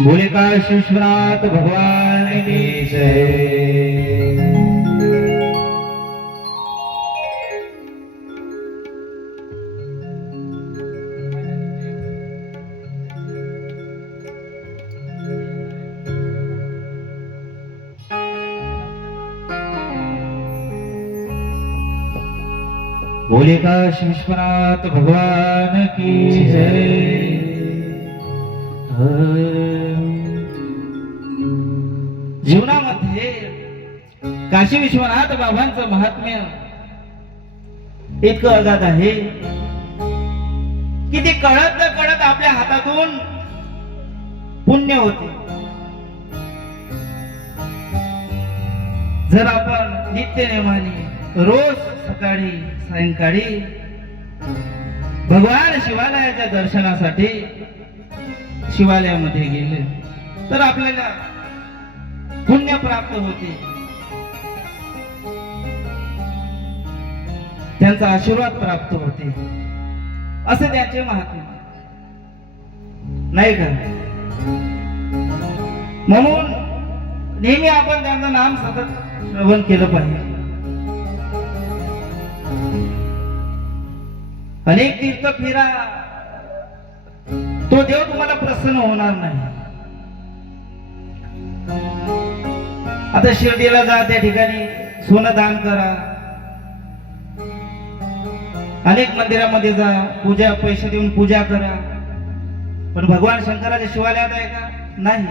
बोले काशी विश्वनाथ भगवान की जय। बोले काशी विश्वनाथ भगवान की जय। जीवनामध्ये काशी विश्वनाथ बाबांचं महात्म्य इतकं अगाध आहे की ते कळत न कळत आपल्या हातातून पुण्य होते। जर आपण नित्य नेमाने रोज सकाळी सायंकाळी भगवान शिवालयाच्या दर्शनासाठी शिवालयामध्ये गेले तर आपल्याला पुण्य प्राप्त होते, त्यांचा आशीर्वाद प्राप्त होते, असे त्यांचे महात्म्य नाही का? म्हणून नेहमी आपण त्यांचं नाम सतत श्रवण केलं पाहिजे। अनेक तीर्थ फिरा, तो देव तुम्हाला प्रसन्न होणार नाही। आता शिर्डीला जा, त्या ठिकाणी सोनं दान करा, अनेक मंदिरामध्ये जा, पूजा पैसे देऊन पूजा करा, पण भगवान शंकराच्या शिवालयात आहे का? नाही।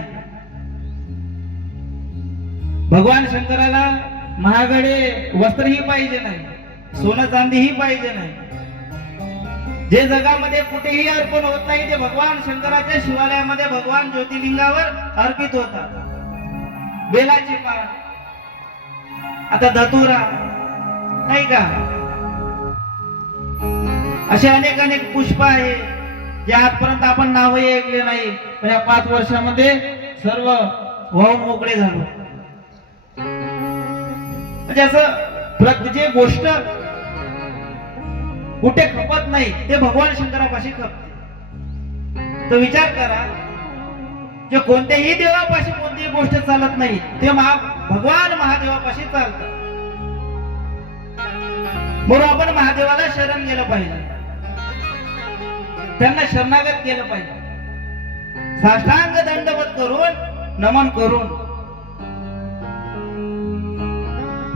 भगवान शंकराला महागडे वस्त्रही पाहिजे नाही, सोनं चांदीही पाहिजे नाही। जे जगामध्ये कुठेही अर्पण होत नाही ते भगवान शंकराच्या शिवालयामध्ये भगवान ज्योतिर्लिंगावर अर्पित होतात। बेलाची पान, आता धतुरा नाही का, असे अनेक अनेक पुष्प आहे जे आजपर्यंत आपण नावही ऐकले नाही, पण या 5 वर्षामध्ये सर्व वाहून मोकळे झालो। म्हणजे असं जे गोष्ट कुठे खपत नाही ते भगवान शंकरापाशी खपते। तर विचार करा, जे कोणत्याही देवापाशी कोणतीही गोष्ट चालत नाही ते भगवान महादेवापाशी चालतं। म्हणून आपण महादेवाला शरण गेलं पाहिजे, त्यांना शरणागत केलं पाहिजे, साष्टांग दंडवत करून नमन करून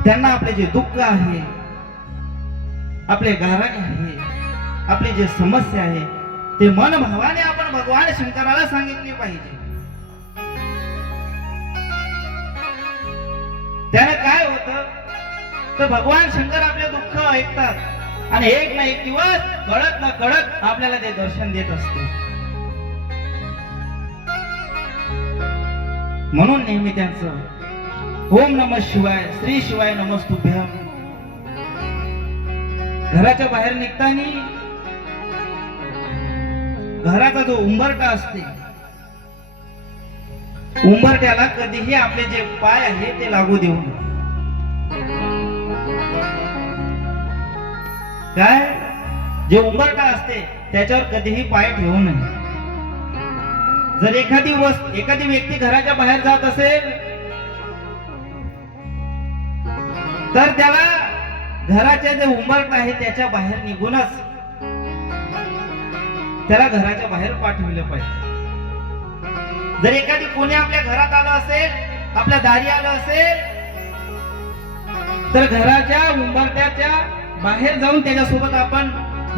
त्यांना आपले जे दुःख आहे, आपले गाराणे आहे, आपली जे समस्या आहे ते मन भावाने आपण भगवान शंकराला सांगितले पाहिजे। त्याने काय होतं तर भगवान शंकर आपले दुःख ऐकतात आणि एक ना एक दिवस कळत ना कळत आपल्याला ते दर्शन देत असते। म्हणून नेहमी त्यांचं ओम नमः शिवाय, श्री शिवाय नमस्तुभ्यम, घराच्या बाहेर निघताना घराचा जो उंबरटा असते, उंबरट्याला कधीही आपले जे पाय आहे ते लागू देऊ नये। काय, जे उंबरटा असते त्याच्यावर कधीही पाय ठेवू नये। जर एखादी व्यक्ती घराच्या बाहेर जात असेल तर त्याला घराचे जे उंबरट आहे त्याच्या बाहेर निघूनच त्याला घराच्या बाहेर पाठवले पाहिजे। जर एखादी कोणी आपल्या घरात आलं असेल, आपल्या दारी आलं असेल, तर घराच्या उंबरट्याच्या बाहेर जाऊन त्याच्यासोबत आपण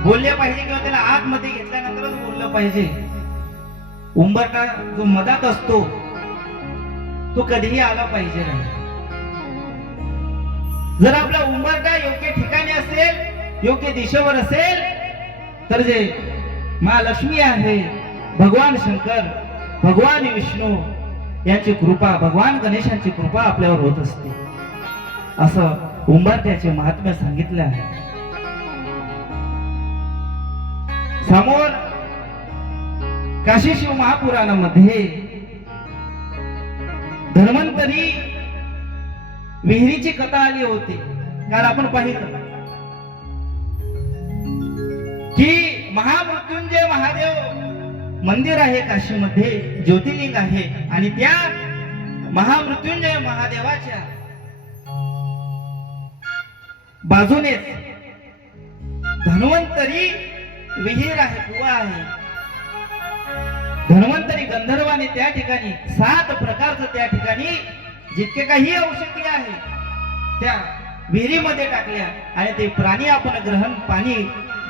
बोलले पाहिजे किंवा त्याला आतमध्ये घेतल्यानंतरच बोललं पाहिजे। उंबरटा जो मधात असतो तो कधीही आला पाहिजे नाही। जर आपला उंबरटा योग्य ठिकाणी असेल, योग्य दिशेवर असेल, तर जे महालक्ष्मी आहे, भगवान शंकर, भगवान विष्णू यांची कृपा, भगवान गणेशांची कृपा आपल्यावर होत असते, असं उंबरट्याचे महात्म्य सांगितले आहे। समोर काशी शिव महापुराणामध्ये धन्वंतरी विहिरीची कथा आली होती। काल आपण पाहिलं की महामृत्युंजय महादेव मंदिर आहे काशीमध्ये, ज्योतिर्लिंग आहे. आणि त्या महामृत्युंजय महादेवाच्या बाजूनेच धन्वंतरी विहीर आहे, कुवा आहे. धन्वंतरी गंधर्वाने त्या ठिकाणी 7 प्रकारचं त्या ठिकाणी जितके काही औषधी आहे त्या विहिरीमध्ये टाकल्या. आणि ते प्राणी आपण पाणी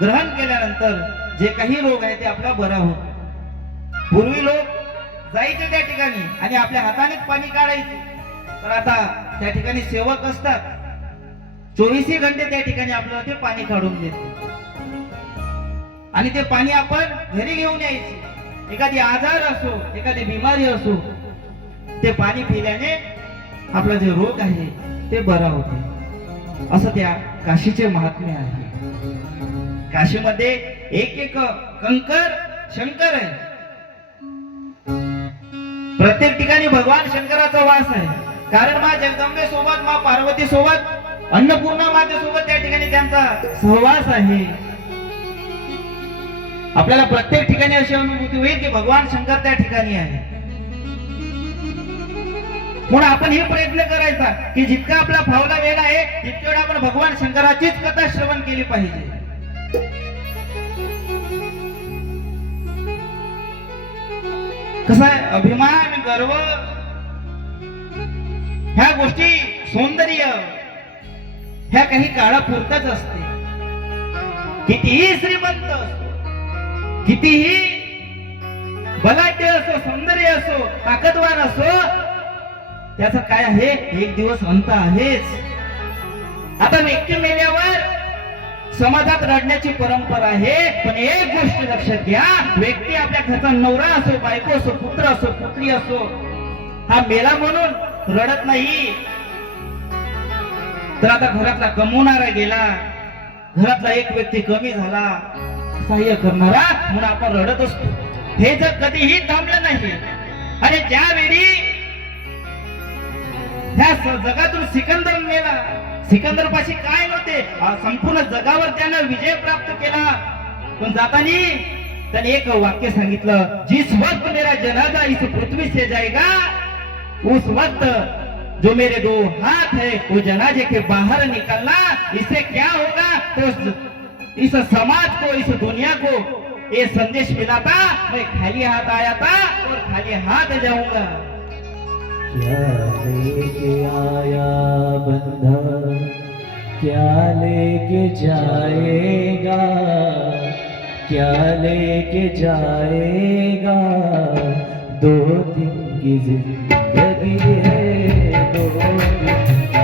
ग्रहण केल्यानंतर जे काही रोग आहे ते आपला बरा होतो. पूर्वी लोक जायचे त्या ठिकाणी आणि आपल्या हातानेच पाणी काढायचे. तर आता त्या ठिकाणी सेवक असतात, 24 घंटे त्या ठिकाणी आपल्याला ते पाणी काढून देते. आणि ते पाणी आपण घरी घेऊन यायचे. एखादी आजार असो, एखादी बिमारी असो, ते पाणी पिल्याने आपला जे रोग आहे ते बरा होते. असं त्या काशीचे महात्म्य आहे. काशीमध्ये एक कंकर शंकर आहे. प्रत्येक ठिकाणी भगवान शंकराचा वास आहे. कारण मा जगदंबे सोबत, मा पार्वती सोबत, अन्नपूर्णा माते सोबत त्या ठिकाणी त्यांचा सहवास आहे. आपल्याला प्रत्येक ठिकाणी अशी अनुभूती होईल की भगवान शंकर त्या ठिकाणी आहे. म्हणून आपण हे प्रयत्न करायचा की जितका आपला फावला वेळ आहे तितक्या वेळ आपण भगवान शंकराचीच कथा श्रवण केली पाहिजे. कसं आहे, अभिमान, गर्व ह्या गोष्टी, सौंदर्य ह्या काही काळापुरताच असते. कितीही श्रीमंत असो, कितीही बलाढ्य असो, सौंदर्य असो, ताकदवान असो, त्याचा काय आहे, एक दिवस अंत आहेच. आता व्यक्ती मेल्यावर समाजात रडण्याची परंपरा आहे. पण एक गोष्ट लक्षात घ्या, व्यक्ती आपल्या घरचा नवरा असो, बायको असो, पुत्र असो, पुत्री असो, हा मेला म्हणून रडत नाही. तर आता घरातला कमवणारा गेला, घरातला एक व्यक्ती कमी झाला, सहाय्य करणारा म्हणून आपण रडत असतो. हे जर कधीही थांबलं नाही. आणि ज्यावेळी ह्या जगातून सिकंदर मेला, सिकंदर पाशी काय नव्हते, संपूर्ण जगावर त्यानं विजय प्राप्त केला. पण जातानी त्याने एक वाक्य सांगितलं, जिस वक्त मेरा जनाजा इस पृथ्वी से जाएगा, उस वक्त जो मेरे 2 हाथ है वो जनाजे के बाहर निकलना. इससे क्या होगा, तो इस समाज को, इस दुनिया को ये संदेश मिला था, मैं खाली हाथ आया था और खाली हाथ जाऊंगा. क्या लेके आया बंधा, क्या लेके जाएगा, क्या लेके जाएगा. 2 दिन की जिंदगी है, 2 दिन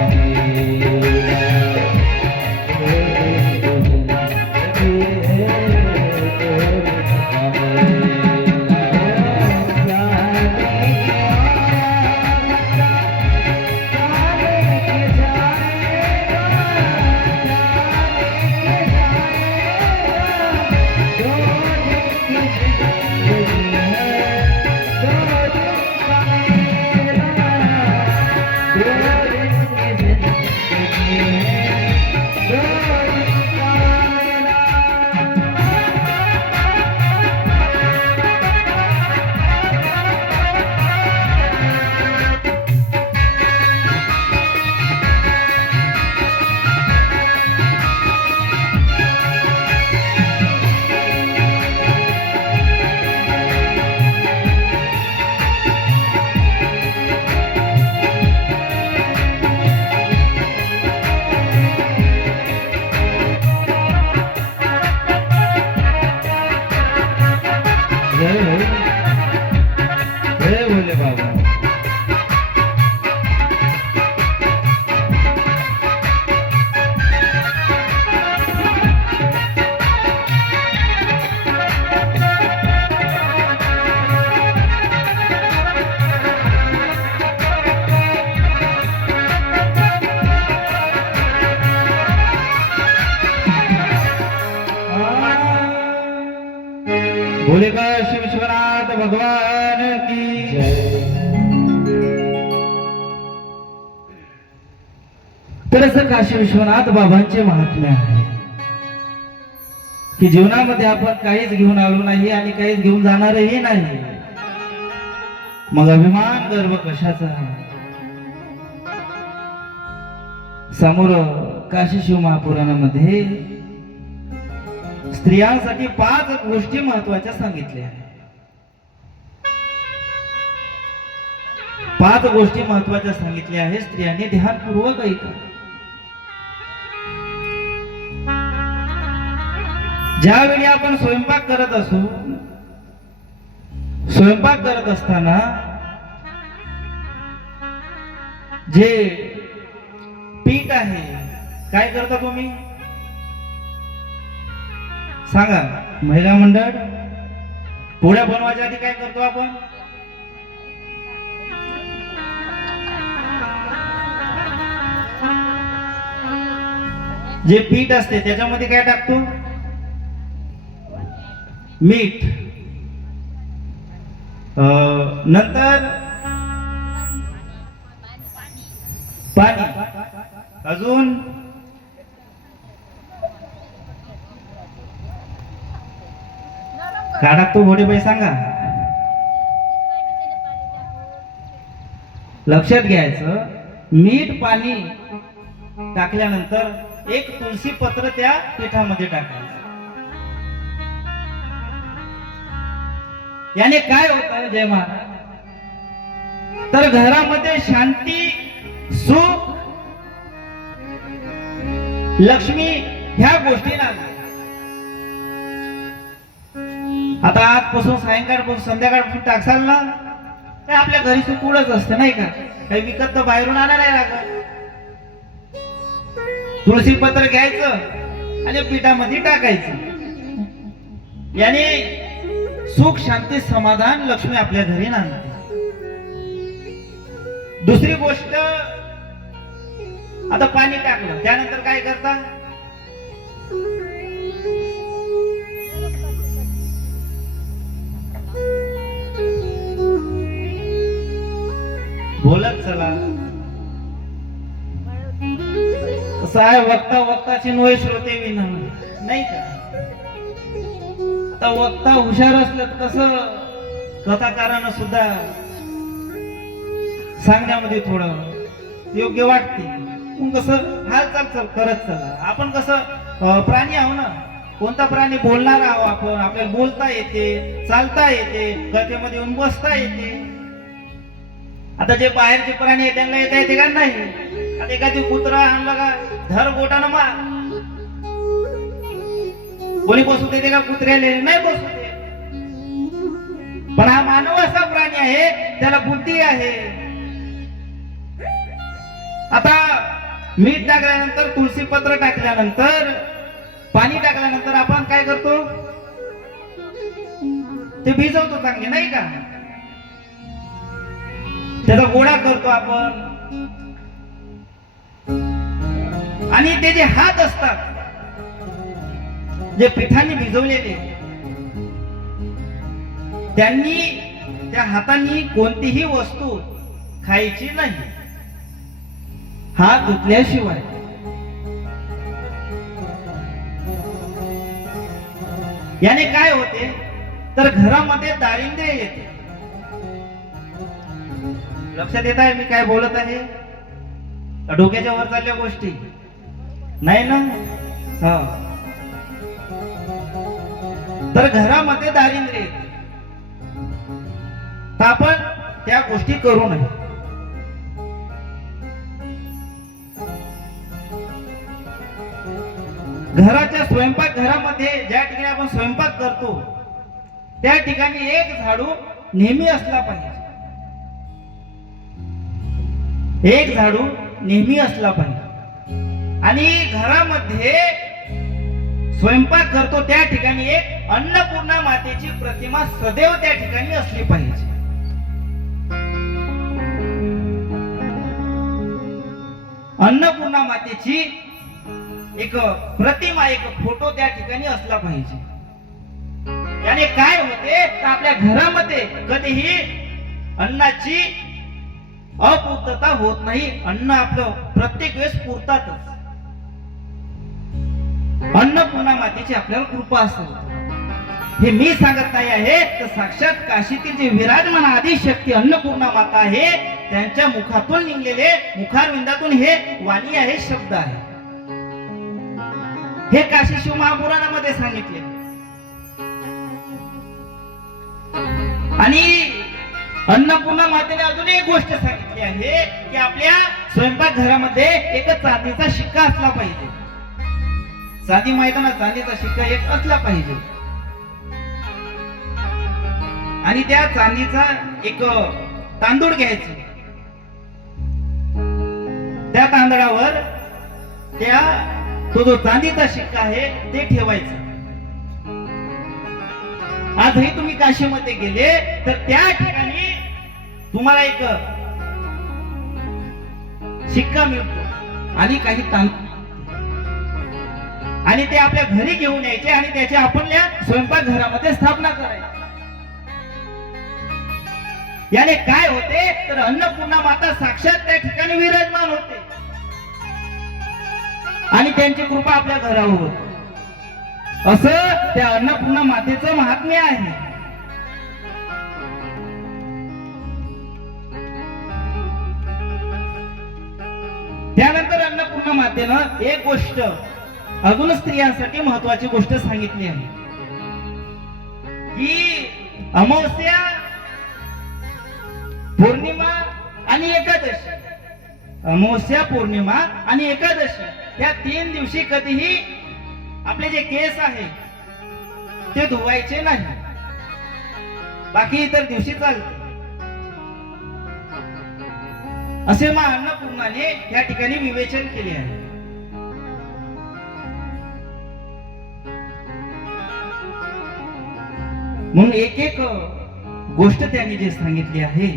भोलेगा शिव विश्वनाथ भगवान की जय. तर असं काशी विश्वनाथ बाबांचे महात्म्य आहे. की जीवनामध्ये आपण काहीच घेऊन आलो नाही आणि काहीच घेऊन जाणारही नाही, मग अभिमान गर्व कशाचा? समोर काशी शिव महापुराणामध्ये स्त्रियांसाठी 5 गोष्टी महत्वाच्या सांगितल्या आहेत. 5 गोष्टी महत्वाच्या सांगितल्या आहेत. स्त्रियांनी ध्यानपूर्वक ऐका. ज्यावेळी आपण स्वयंपाक करत असू, स्वयंपाक करत असताना जे पीठ आहे, काय करता तुम्ही सांगा? महिला मंडळ पोळ्या बनवायच्या आधी काय करतो आपण? जे पीठ असते त्याच्यामध्ये काय टाकतो? मीठ. नंतर पाणी. अजून काय टाकतो घोडेबाई सांगा? लक्षात घ्यायचं, मीठ पाणी टाकल्यानंतर एक तुळशी पत्र त्या पिठामध्ये टाकायचं. याने काय होतं जय महाराज? तर घरामध्ये शांती, सुख, लक्ष्मी ह्या गोष्टी लागल्या. आता आजपासून सायंकाळपासून संध्याकाळपासून टाकसाल ना, ते आपल्या घरी सुकूडच असतं नाही का? काही विकत तर बाहेरून आणा नाही लागत. तुळशी पत्र घ्यायचं आणि पिठामध्ये टाकायचं. याने सुख, शांती, समाधान, लक्ष्मी आपल्या घरी आणते. दुसरी गोष्ट, आता पाणी टाकलं त्यानंतर काय करता? बोलत चला. कसं आहे, वक्ता वक्ताची नोय श्रोते विना, नाही का? आता वक्ता हुशार असलं तर कसं कथाकारांना सुद्धा सांगण्यामध्ये थोडं योग्य वाटते. मग कसं हालचाल करत चला. आपण कसं प्राणी आहो ना, कोणता प्राणी बोलणार आहो आपण, आपल्याला बोलता येते, चालता येते, कथेमध्ये येऊन बसता येते. आता जे बाहेरचे प्राणी आहेत त्यांना येता येते का? नाही. आता एखादी कुत्रा आणला का धर बोटानं मार, कोणी बसू देते का कुत्र्याले? नाही बसू दे. पण हा मानव असा प्राणी आहे, त्याला बुद्धी आहे. आता मीठ टाकल्यानंतर, तुळशी पत्र टाकल्यानंतर, पाणी टाकल्यानंतर आपण काय करतो? ते भिजवतो चांगले, नाही का? त्याचा गोळा करतो आपण. आणि ते जे हात असतात जे पिठाने भिजवलेले, त्यांनी त्या हातांनी कोणतीही वस्तू खायची नाही हात धुतल्याशिवाय. याने काय होते? तर घरामध्ये दारिद्र्य येते. लक्षात येत आहे मी काय बोलत आहे? डोक्याच्या वर चालल्या गोष्टी नाही ना? हा. तर घरामध्ये दारिद्र्य येते, तर आपण त्या गोष्टी करू नये. घराच्या स्वयंपाक घरामध्ये ज्या ठिकाणी आपण स्वयंपाक करतो त्या ठिकाणी एक झाडू नेहमी असला पाहिजे. एक झाडू नेहमी असला पाहिजे. आणि घरामध्ये स्वयंपाक करतो त्या ठिकाणी एक अन्नपूर्णा मातेची प्रतिमा सदैव त्या ठिकाणी असली पाहिजे. अन्नपूर्णा मातेची एक प्रतिमा, एक फोटो त्या ठिकाणी असला पाहिजे. याने काय होते? तर आपल्या घरामध्ये कधीही अन्नाची अपूर्तता होत नाही. अन्न आपलं प्रत्येक वेळेस पुरतातच. अन्नपूर्णा अन्नपूर्णा मातेची आपल्यावर कृपा असेल. हे मी सांगत नाही आहे, तर साक्षात काशीतील जे विराजमान आदिशक्ती अन्नपूर्णा माता आहे त्यांच्या मुखातून निघलेले, मुखारविंदातून हे वाणी आहे, शब्द आहे. हे काशी शिव महापुराणामध्ये सांगितले. आणि अन्नपूर्णा मातेने अजून एक गोष्ट सांगितली आहे की आपल्या स्वयंपाक घरामध्ये एक चांदीचा शिक्का असला पाहिजे. चांदी माहित ना, चांदीचा शिक्का एक असला पाहिजे. आणि त्या चांदीचा एक तांदूळ घ्यायचे, त्या तांदळावर तो जो चांदीचा शिक्का आहे ते ठेवायचा. आजही तुम्ही काशीमध्ये गेले तर त्या ठिकाणी तुम्हाला एक शिक्का मिळतो आणि काही तांदूळ, आणि ते आपल्या घरी घेऊन यायचे आणि त्याची आपल्या स्वयंपाक घरामध्ये स्थापना करायची. याने काय होते तर अन्नपूर्णा माता साक्षात त्या ठिकाणी विराजमान होते आणि त्यांची कृपा आपल्या घरावर होते. असं त्या अन्नपूर्णा मातेचं महात्म्य आहे. त्यानंतर अन्नपूर्णा मातेनं एक गोष्ट अजून स्त्रियांसाठी महत्वाची गोष्ट सांगितली आहे की अमावस्या, पौर्णिमा आणि एकादशी, अमावस्या, पौर्णिमा आणि एकादशी या 3 दिवशी कधीही आपले जे केस आहे ते धुवायचे नाही. बाकी इतर दिवशी चालते. असे मा अन्नपूर्णाने या ठिकाणी विवेचन केले आहे. म्हणून एक एक गोष्ट त्यांनी जे सांगितली आहे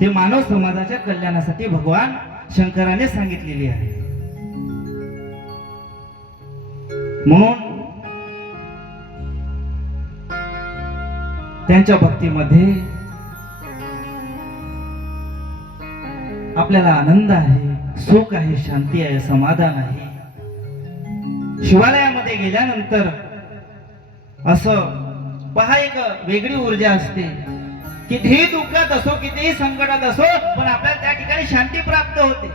ते मानव समाजाच्या कल्याणासाठी भगवान शंकराने सांगितलेली आहे. म्हणून त्यांच्या भक्तीमध्ये आपल्याला आनंद आहे, सुख आहे, शांती आहे, समाधान आहे. शिवालयामध्ये गेल्यानंतर असं पहा एक वेगळी ऊर्जा असते. कितीही दुःखात असो, कितीही संकटात असो, पण आपल्याला त्या ठिकाणी शांती प्राप्त होते.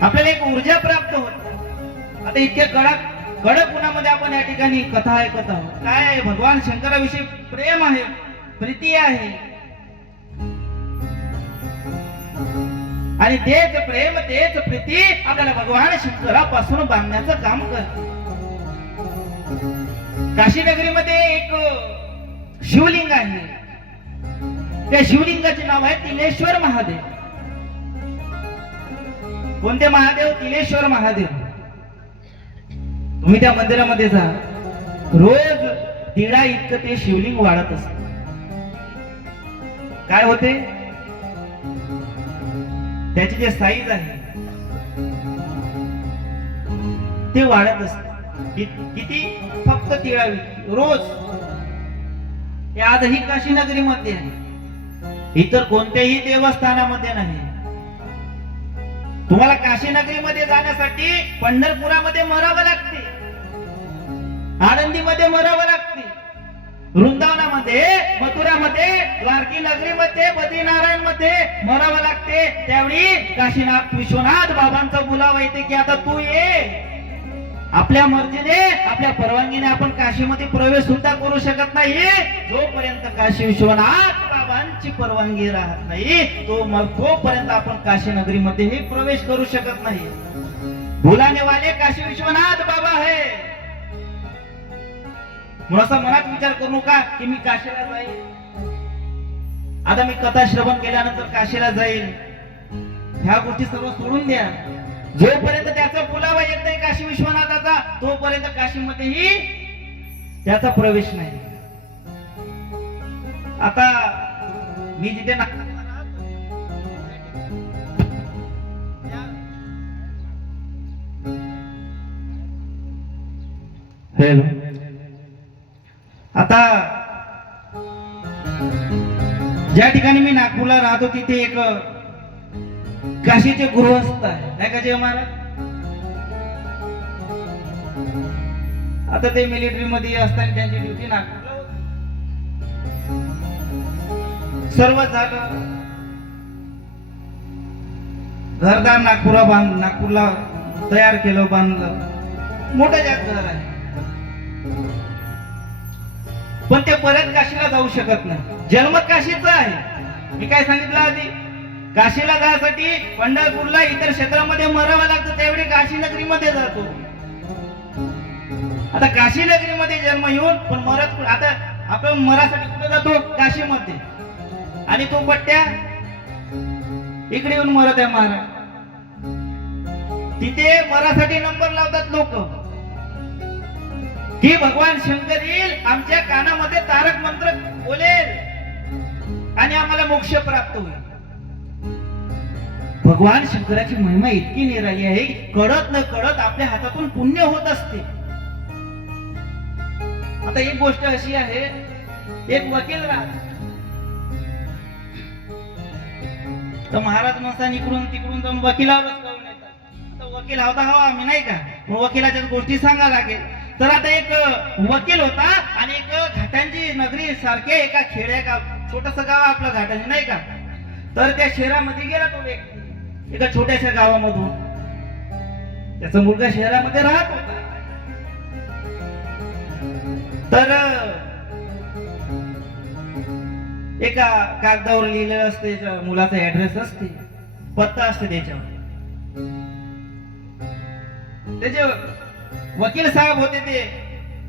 आपल्याला एक ऊर्जा प्राप्त होते. आता इतक्या कडक उन्हामध्ये आपण या ठिकाणी कथा ऐकत आहोत. काय आहे? भगवान शंकराविषयी प्रेम आहे, प्रीती आहे. आणि तेच प्रेम, तेच प्रीती आपल्याला भगवान शंकरापासून बांधण्याचं काम करते. काशी नगरीमध्ये एक शिवलिंग आहे. त्या शिवलिंगाचे नाव आहे तिलेश्वर महादेव. कोणते महादेव? तिलेश्वर महादेव. तुम्ही त्या मंदिरामध्ये जा, रोज दीडा इतकं ते शिवलिंग वाढत असते. काय होते? त्याची जे साईज आहे ते वाढत असते. किती? फक्त 13 रोज. हे आजही काशी नगरीमध्ये आहे, इतर कोणत्याही देवस्थानामध्ये नाही. तुम्हाला काशी नगरीमध्ये जाण्यासाठी पंढरपुरामध्ये मरावं लागते, आनंदीमध्ये मरावं लागते, वृंदावनामध्ये, मथुरामध्ये, द्वारकी नगरीमध्ये, बद्रीनारायणमध्ये मरावं लागते. त्यावेळी काशीनाथ विश्वनाथ बाबांचा बोलावा येते की आता तू ये. आपल्या मर्जीने, आपल्या परवानगीने आपण काशीमध्ये प्रवेश सुद्धा करू शकत नाही. जोपर्यंत काशी विश्वनाथ बाबांची परवानगी राहत नाही तोपर्यंत आपण काशी नगरीमध्ये प्रवेश करू शकत नाही. बुलाने वाले काशी विश्वनाथ बाबा है. असा मनात विचार करू नका की मी काशीला जाईल, आता मी कथा श्रवण केल्यानंतर काशीला जाईल. ह्या गोष्टी सर्व सोडून द्या. जोपर्यंत त्याचा पुलावा येत नाही काशी विश्वनाथाचा, तोपर्यंत काशीमध्येही त्याचा प्रवेश नाही. आता मी जिथे हॅलो, आता ज्या ठिकाणी मी नागपूरला राहतो तिथे एक काशीचे गृहस्थ आहे, नाही का जय महाराज? आता ते मिलिटरी मध्ये असताना त्यांची ड्युटी नागपूरला होती. सर्व झालं, घरदार नागपूरला तयार केलं, बांधलं, मोठं जात घर आहे. पण ते परत काशीला जाऊ शकत नाही. जन्म काशीचा आहे. मी काय सांगितलं आधी, काशीला जाण्यासाठी पंढरपूरला इतर क्षेत्रामध्ये मरावं लागतं, त्यावेळी काशी नगरीमध्ये जातो. आता काशी नगरीमध्ये जन्म येऊन पण मरत, आता आपण मरासाठी कुठे जातो? काशीमध्ये. आणि तो पट्ट्या इकडे येऊन मरत आहे महाराज. तिथे मरासाठी नंबर लावतात लोक की भगवान शंकर येईल, आमच्या कानामध्ये तारक मंत्र बोलेल आणि आम्हाला मोक्ष प्राप्त होईल. भगवान शंकराची महिमा इतकी निराळी आहे, कळत न कळत आपल्या हातातून पुण्य होत असते. आता एक गोष्ट अशी आहे, एक वकील राहत, तर महाराज मस्तान इकडून तिकडून जाऊन वकिलावरच कळून येतात. तर वकील होता हवा आम्ही नाही का, पण वकिलाच्या गोष्टी सांगा लागेल. तर आता एक वकील होता आणि एक घाटांची नगरी सारखे एका खेड्या छोटस गाव आपलं घाटांची नाही का, तर त्या शहरामध्ये गेला तो व्यक्ती एका छोट्याशा गावामधून. त्याचा मुलगा शहरामध्ये राहत होता. तर एका कागदावर लिहिलेलं असते, मुलाचा ऍड्रेस असते, पत्ता असते त्याच्यावर. त्याचे वकील साहेब होते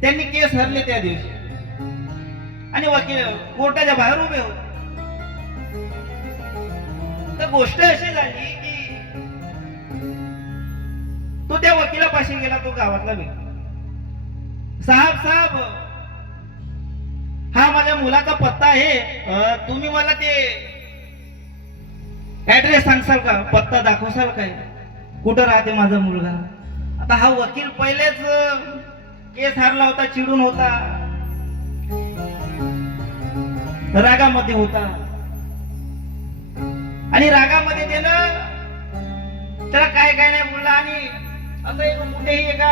त्यांनी केस हरले त्या दिवशी आणि वकील कोर्टाच्या बाहेर उभे होते. तर गोष्ट अशी झाली की तो त्या वकिलापाशी गेला, तो गावातला व्यक्ती. साहेब हा माझ्या मुलाचा पत्ता आहे, तुम्ही मला ते ऍड्रेस सांगसाल का, पत्ता दाखवसाल काय, कुठं राहते माझा मुलगा. आता हा वकील पहिलेच केस हारला होता, चिडून होता, रागामध्ये होता. आणि रागामध्ये त्याला काय नाही बोलला आणि असं एक कुठेही एका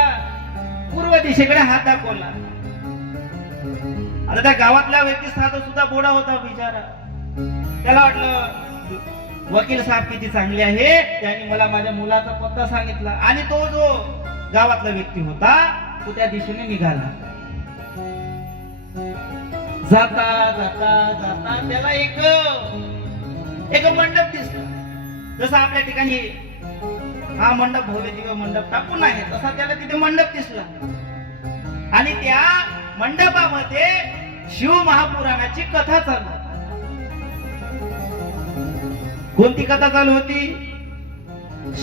पूर्व दिशेकडे हात दाखवला. आता त्या गावातल्या व्यक्ती सुद्धा बोडा होता बिचारा. त्याला वाटलं वकील साहेब किती चांगले आहे, त्यांनी मला माझ्या मुलाचा पत्ता सांगितला. आणि तो जो गावातला व्यक्ती होता तो त्या दिशेने निघाला. जाता जाता जाता त्याला एक मंडप दिसला. जसं आपल्या ठिकाणी हा मंडप भव्य दिव्य मंडप टाकून आहे, तसा त्याला तिथे मंडप दिसला. आणि त्या मंडपामध्ये शिव महापुराणाची कथा चालू. कोणती कथा चालू होती?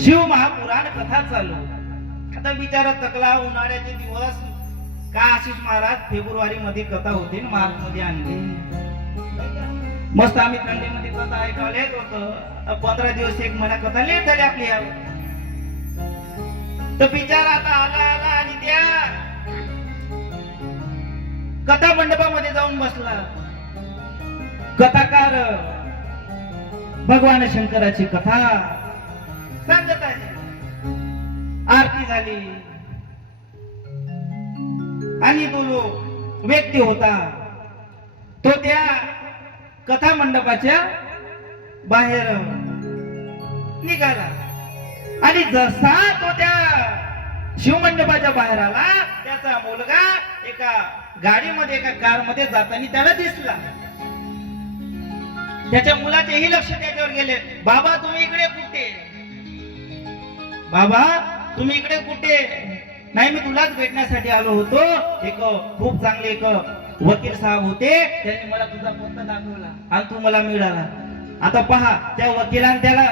शिव महापुराण कथा चालू. आता बिचारा थकला, उन्हाळ्याचे दिवस, का आशिष महाराज फेब्रुवारी मध्ये कथा होती, मार्च मध्ये आणली. मस्त आम्ही थंडीमध्ये कथा ऐकायला येत होतो. 15 दिवस एक महिना कथा लेट झाली आपली यावर. तर बिचारा आता आला आणि त्या कथा मंडपामध्ये जाऊन बसला. कथाकार भगवान शंकराची कथा सांगत आहे. आरती झाली आणि तो जो व्यक्ती होता तो त्या कथा मंडपाच्या बाहेर निघाला. आणि जसा तो त्या शिवमंडपाच्या बाहेर आला, त्याचा मुलगा एका गाडीमध्ये एका कारमध्ये जाताना त्याला दिसला. त्याच्या मुलाचेही लक्ष त्याच्यावर गेले. बाबा तुम्ही इकडे कुठे? बाबा तुम्ही इकडे कुठे? नाही मी तुलाच भेटण्यासाठी आलो होतो. एक खूप चांगले एक वकील साहेब होते, त्यांनी मला तुझा पत्ता दाखवला आणि तू मला मिळाला. आता पहा, त्या वकिलाने त्याला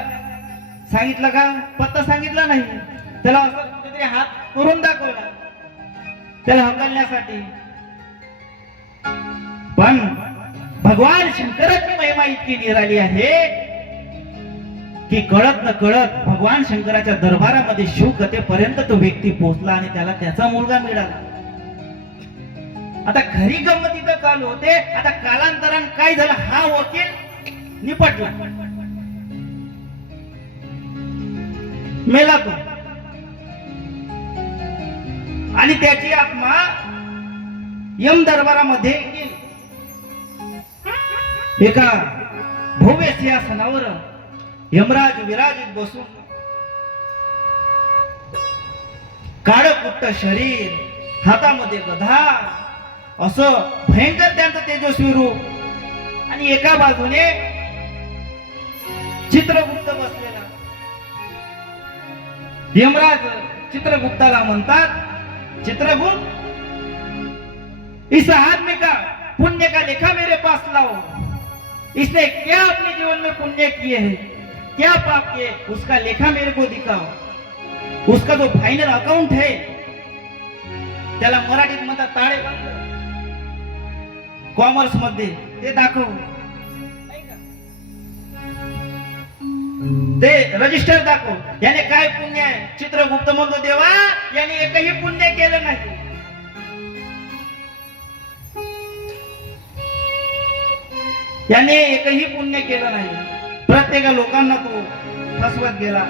सांगितलं का? पत्ता सांगितला नाही. त्याला असं कुठेतरी हात करून दाखवला त्याला हकलण्यासाठी. पण भगवान शंकराची महिमा इतकी निराळी आहे की कळत न कळत भगवान शंकराच्या दरबारामध्ये शिवकथेपर्यंत तो व्यक्ती पोहोचला आणि त्याला त्याचा मुलगा मिळाला. आता खरी गंमत इथं चालू होते. आता कालांतराने काय झालं, हा वकील निपटला, मेला तो. आणि त्याची आत्मा यम दरबारामध्ये गेले. एका भव्य सिंहासनावर यमराज विराजित बसून काळकुट्ट शरीर, हातामध्ये गदा, असं भयंकर त्यांचं तेजस्वी रूप. आणि एका बाजूने चित्रगुप्त बसलेला. यमराज चित्रगुप्ताला म्हणतात, चित्रगुप्त, इस आदमी का पुण्य का लेखा मेरे पास लाओ. इसने क्या अपने जीवन में पुण्य किए हैं, क्या पाप किए, उसका लेखा मेरे को दिखाओ. उसका जो फाइनल अकाउंट है, त्याला मराठीत म्हणतात ताळेबंद, कॉमर्स मध्ये, ते दाखव. ते रजिस्टर दाखव. याने काय पुण्य आहे. चित्रगुप्त म्हणतो, देवा याने एकही पुण्य केलं नाही. याने एकही पुण्य केलं नाही. प्रत्येक लोकांना तो फसवत गेला.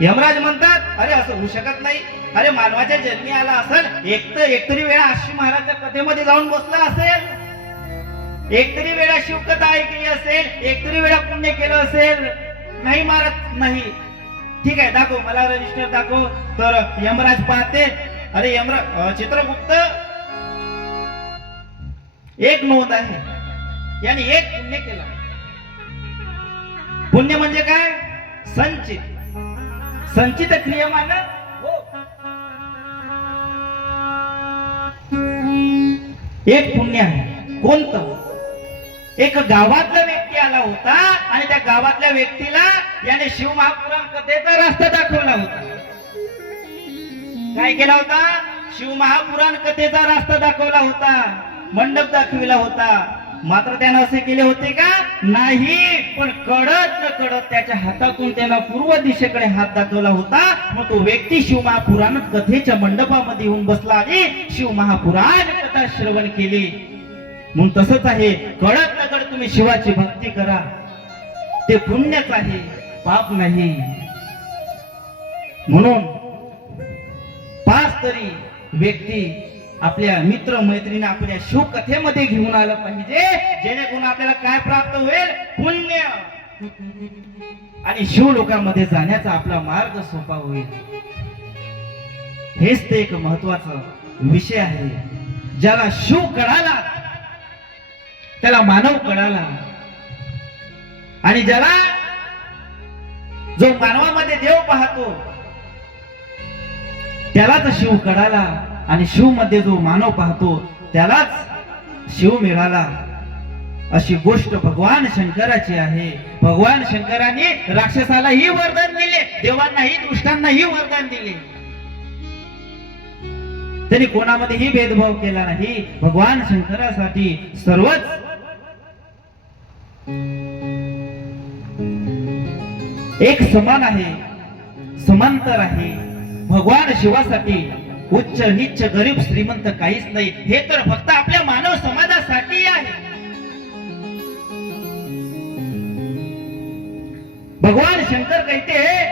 यमराज म्हणतात, अरे असं होऊ शकत नाही. अरे मानवाच्या जन्मी आला असेल, एकतरी वेळा आशी महाराजच्या कथेमध्ये जाऊन बसला असेल, एकतरी वेळा शिवकथा ऐकली असेल, एकतरी वेळा पुण्य केलं असेल. नाही मारत नाही. ठीक आहे, दाखव, मला रजिस्टर दाखव. तर यमराज पाहते, अरे यमराज, चित्रगुप्त, एक नोंद आहे, याने एक पुण्य केला. पुण्य म्हणजे काय? संचित, संचित क्रियमान हो. एक पुण्य आहे. कोणतं? एक गावातला व्यक्ती आला होता आणि त्या गावातल्या व्यक्तीला याने शिव महापुराण कथेचा रस्ता दाखवला होता. काय केला होता? शिव महापुराण कथेचा रस्ता दाखवला होता, मंडप दाखविला होता. मात्र त्यानं असे केले होते का? नाही. पण कळत न कळत त्याच्या हातातून त्यानं पूर्व दिशेकडे हात दाखवला होता. मग तो व्यक्ती शिव महापुराण कथेच्या मंडपामध्ये येऊन बसला आणि शिव महापुराण कथा श्रवण केली. म्हणून तसंच आहे, कळत न कळत तुम्ही शिवाची भक्ती करा, ते पुण्यच आहे, पाप नाही. म्हणून 5 तरी व्यक्ती आपल्या मित्र मैत्रिणी आपल्या शिव कथेमध्ये घेऊन आलं पाहिजे, जेणेकरून आपल्याला काय प्राप्त होईल? पुण्य. आणि शिव लोकांमध्ये जाण्याचा आपला मार्ग सोपा होईल. हेच ते एक महत्वाचा विषय आहे. ज्याला शिव कळाला त्याला मानव कळाला. आणि ज्याला, जो मानवामध्ये देव पाहतो त्यालाच शिव कळाला. आणि शिव मध्ये जो मानव पाहतो त्यालाच शिव मिळाला. अशी गोष्ट भगवान शंकराची आहे. भगवान शंकराने राक्षसालाही वरदान दिले, देवांनाही दुष्टांनाही वरदान दिले. त्यांनी कोणामध्येही भेदभाव केला नाही. भगवान शंकरासाठी सर्वच एक समान आहे, समांतर आहे. भगवान शिवासाठी उच्च नीच गरीब श्रीमंत काहीच नाही. हे तर फक्त आपल्या मानव समाजासाठी आहे. भगवान शंकर कहते हैं,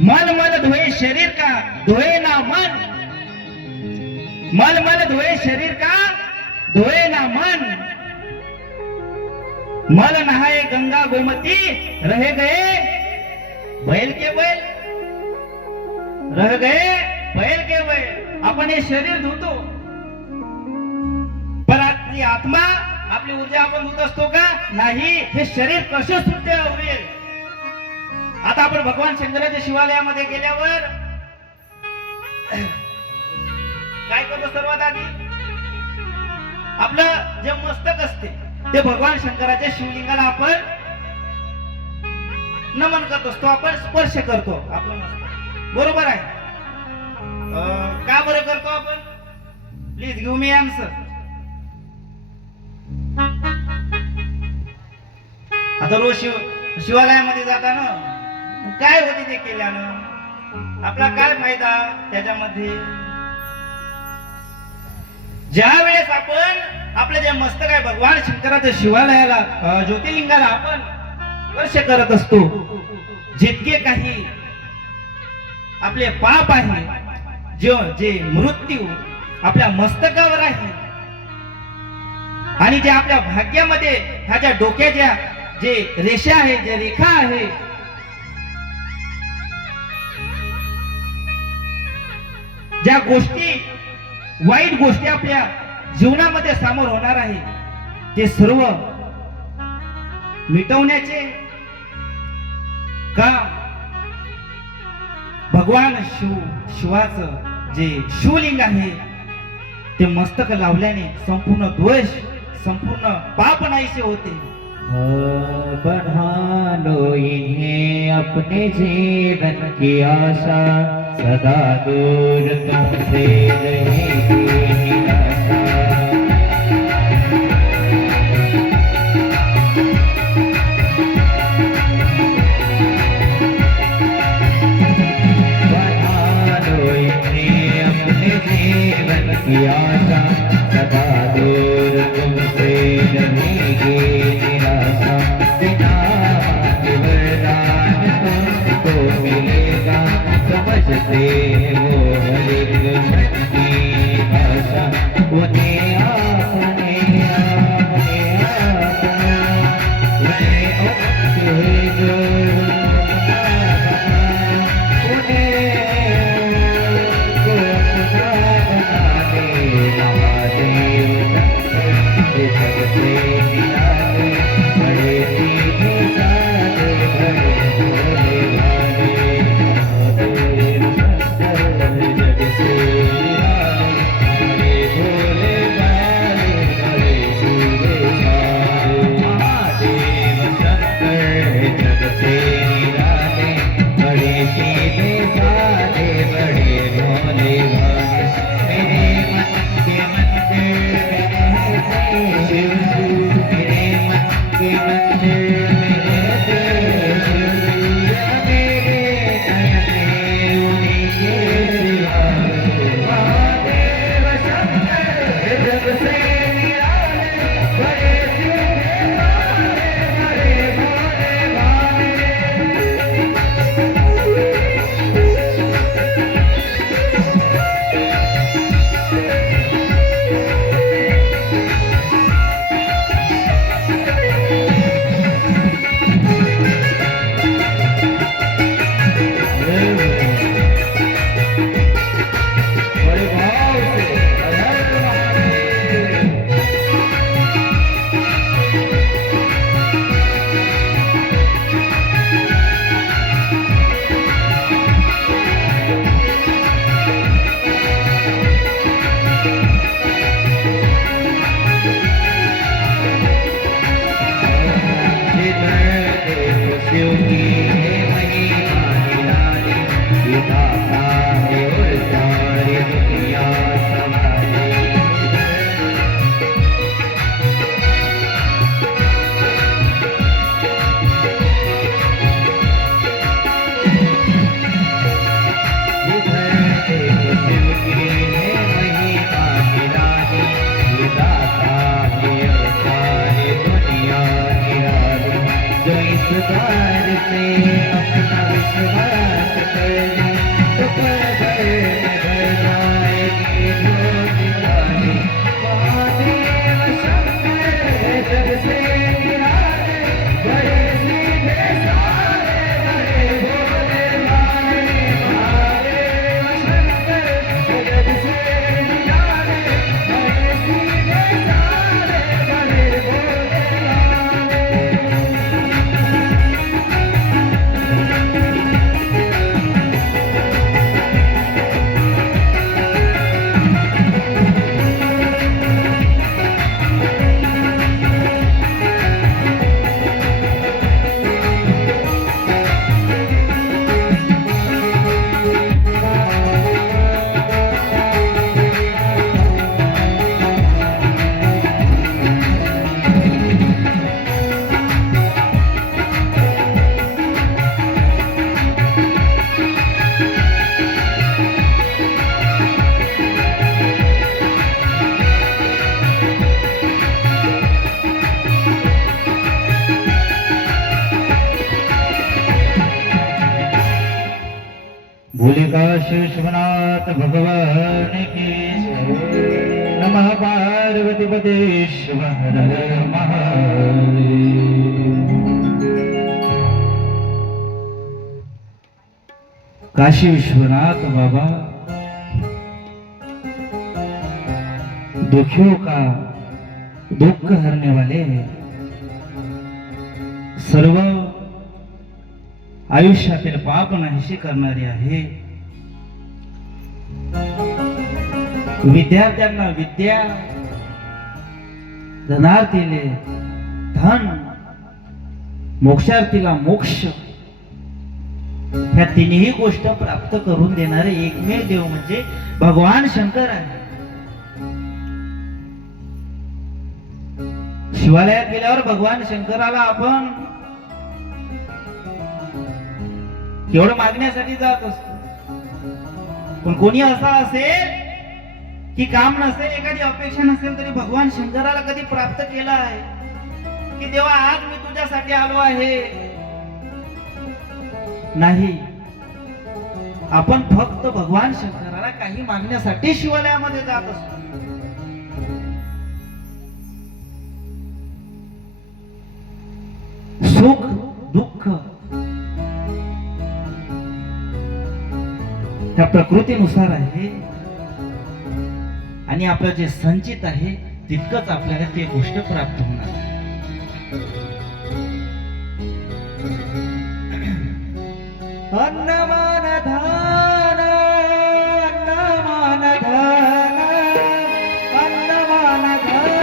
मल मल धोए शरीर का, धोए ना मन. मल मल धोए शरीर का, धोए ना मन. मल नहाए गंगा गोमती, रह गए बैल के बैल, रह गए बैल के बैल. आपण हे शरीर धुतो, पण आपली आत्मा, आपली ऊर्जा आपण धुत असतो का? नाही. हे शरीर कसं शुद्ध होईल? आता आपण भगवान शंकराच्या शिवालयामध्ये गेल्यावर काय करतो? सर्वात आधी आपलं जे मस्तक असते ते भगवान शंकराच्या शिवलिंगाला आपण नमन करतो असतो, आपण स्पर्श करतो आपलं मस्तक. बरोबर आहे. का बरं करतो आपण? Please give me answer. आता रोज शिवालयामध्ये जाताना काय होते ते केल्यानं? आपला काय फायदा त्याच्यामध्ये? ज्या वेळेस आपण आपले जे मस्तक आहे भगवान शंकराच्या शिवालयाला, ज्योतिर्लिंगाला आपण स्पर्श करत असतो, जितके काही आपले पाप आहे, जे मृत्यू आपल्या मस्तकावर आहे आणि जे आपल्या भाग्यामध्ये ह्याच्या डोक्याच्या जे रेषा आहे, जे रेखा आहे, ज्या गोष्टी वाईट गोष्टी आपल्या जीवनामध्ये समोर होणार आहे ते सर्व मिटवण्याचे काम भगवान शिवाचं जे शिवलिंग आहे ते मस्तक लावल्याने संपूर्ण द्वेष, संपूर्ण पाप नाहीसे होते. बढ़ा लो इन्हें अपने जीवन की आशा, सदा दूर तुमसे रहेगी निराशा. बढ़ा लो इन्हें अपने जीवन की आशा, सदा दूर तुमसे रहेगी निराशा. बिना वरदान तुमको मिलेगा, समझते वो हर एक क्षण की भाषा. उन्हें आपने जो उन्हें को अपना बनाने महादेव जगते निराले, बड़े सीधे साधे बड़े भोले भाले. महादेव शंकर जगते निराले, बड़े भोले भाले, बड़े सीधे साधे. महादेव शंकर जगते निराले, बड़े सीधे साधे बड़े भोले भाले. मेरे मन के मंदिर में रहते शिव, मेरे मन के मंदिर में रहते शिव. मेरे नयन में उन्हीं के सिवा. महादेव शंकर जब से निराले, बड़े सीधे साधे बड़े भोले भाले. बड़े भाव से हर हर महादेव. शिव की है महिमा निराली, ये दाता है और सारी दुनिया संभाले. शिव की है महिमा निराली, ये दाता है और सारी दुनिया निराली. जो इस द्वार से अपना विश्वास करे, तो पर भर में भर जाएगी ज्योति वाली. महादेव शंकर जग से निराले, बड़े सीधे साधे बड़े भोले भाले. महादेव शंकर जग से निराले, बड़े सीधे साधे बड़े भोले भाले. भोले का विश्वनाथ भगवान की जय। नमः पार्वती पतेश्वर महादेव। काशी विश्वनाथ बाबा दुखियों का दुख हरने वाले सर्व आयुष्यातील पाप नाहीशी करणारे आहे। विद्यार्थ्यांना विद्या, धनार्थीले धन, मोक्षार्थीला मोक्ष, ह्या तिन्ही गोष्ट प्राप्त करून देणारे एकमेव देव म्हणजे भगवान शंकर आहे। शिवालयात गेल्यावर भगवान शंकराला आपण केवढं मागण्यासाठी जात असतो, पण कोणी असा असेल की काम नसेल, एखादी अपेक्षा नसेल, तरी भगवान शंकराला कधी प्राप्त केला आहे की देवा आज मी तुझ्यासाठी आलो आहे? नाही। आपण फक्त भगवान शंकराला काही मागण्यासाठी शिवालयामध्ये जात असतो। सुख दुःख त्या प्रकृतीनुसार आहे आणि आपलं जे संचित आहे तितकंच आपल्याला ते गोष्ट प्राप्त होणार आहे। अन्नमान धान, अन्नमान धान, अन्नमान धान,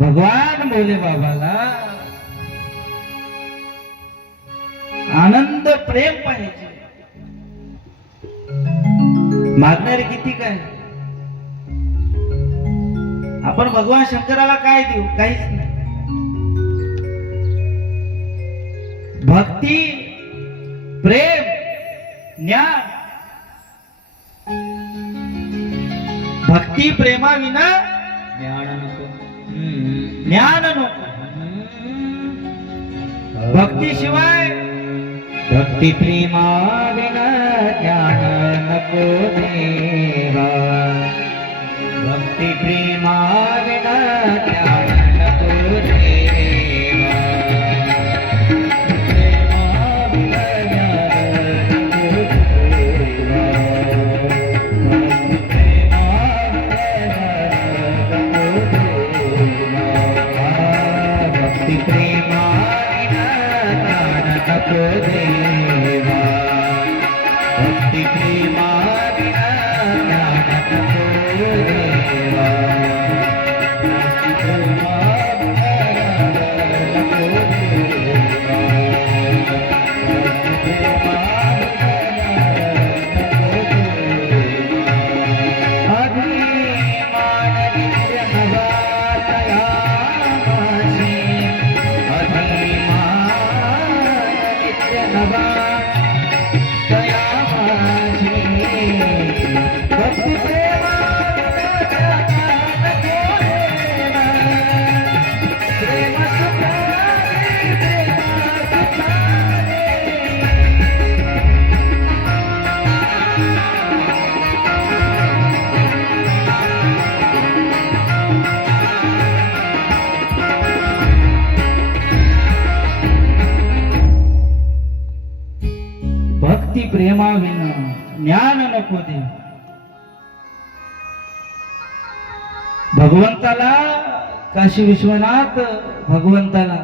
भगवान भोले बाबाला आनंद प्रेम पाहिजे। मागणारे किती काय? आपण भगवान शंकराला काय देऊ? काहीच नाही। भक्ती, प्रेम, ज्ञान। भक्ती प्रेमाविना ज्ञान नको। भक्ती शिवाय, भक्ती प्रेमा विना ज्ञान नको देवा। भक्ती प्रेमा विना ज्ञान नको देवा। प्रेमा विना ज्ञान नको देवा। भक्ती प्रेमा विना ज्ञान नको देवा। भक्ती प्रेमा विना ज्ञान नको देवा भक्ती प्रेमा विना ज्ञान नको देवा भक्ती प्रेमा विना ज्ञान नको देवा भक्ती प्रेमा विना भक्ती प्रेमाविना ज्ञान नको दे. भगवंताला काशी विश्वनाथ भगवंताला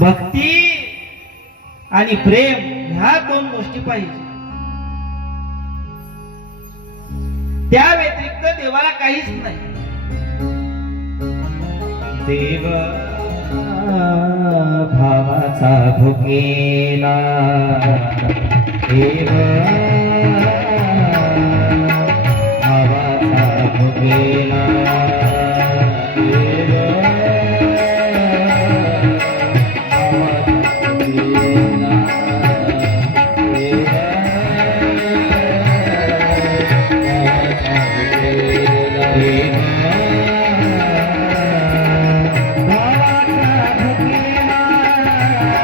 भक्ती आणि प्रेम ह्या दोन गोष्टी पाहिजे. त्या व्यतिरिक्त देवाला काहीच नाही. देव भावाचा भुकेला देव भावाचा भुकेला देव भावाचा भुकेला देव भावाचा भुकेला देव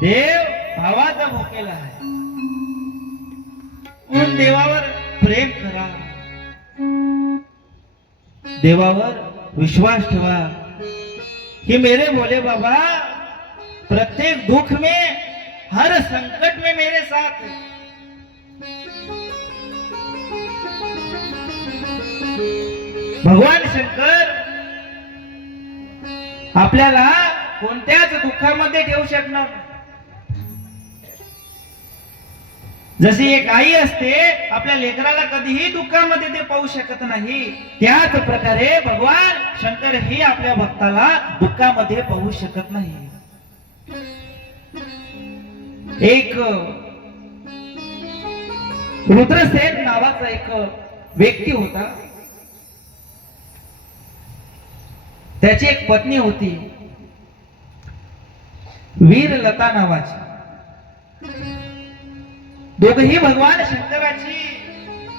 देव भावाचा भोकेला आहे. म्हणून देवावर प्रेम करा, देवावर विश्वास ठेवा कि मेरे भोले बाबा प्रत्येक दुख में हर संकट में मेरे साथ है. भगवान शंकर आपल्याला कोणत्याच दुःखामध्ये ठेवू शकणार नाही. जशी एक आई असते आपल्या लेकराला कधीही दुःखामध्ये ते पाहू शकत नाही, त्याच प्रकारे भगवान शंकर ही आपल्या भक्ताला दुःखामध्ये पाहू शकत नाही. एक रुद्रसेन नावाचा एक व्यक्ती होता. त्याची एक पत्नी होती वीरलता नावाची. दोघही भगवान शंकराची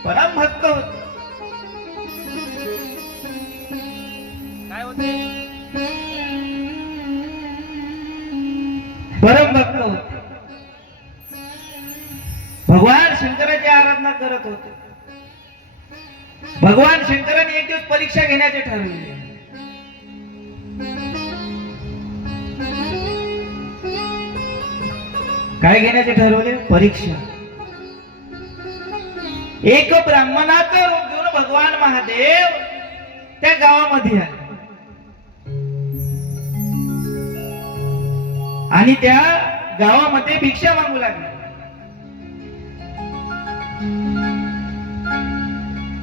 परम भक्त होते. काय होते? परम भक्त होते. भगवान शंकराची आराधना करत होते. भगवान शंकराने एक दिवस परीक्षा घेण्याचे ठरवले. काय घेण्याचे ठरवले? परीक्षा. एक ब्राह्मणाचा रूप घेऊन भगवान महादेव त्या गावामध्ये आले आणि त्या गावामध्ये भिक्षा मागू लागले.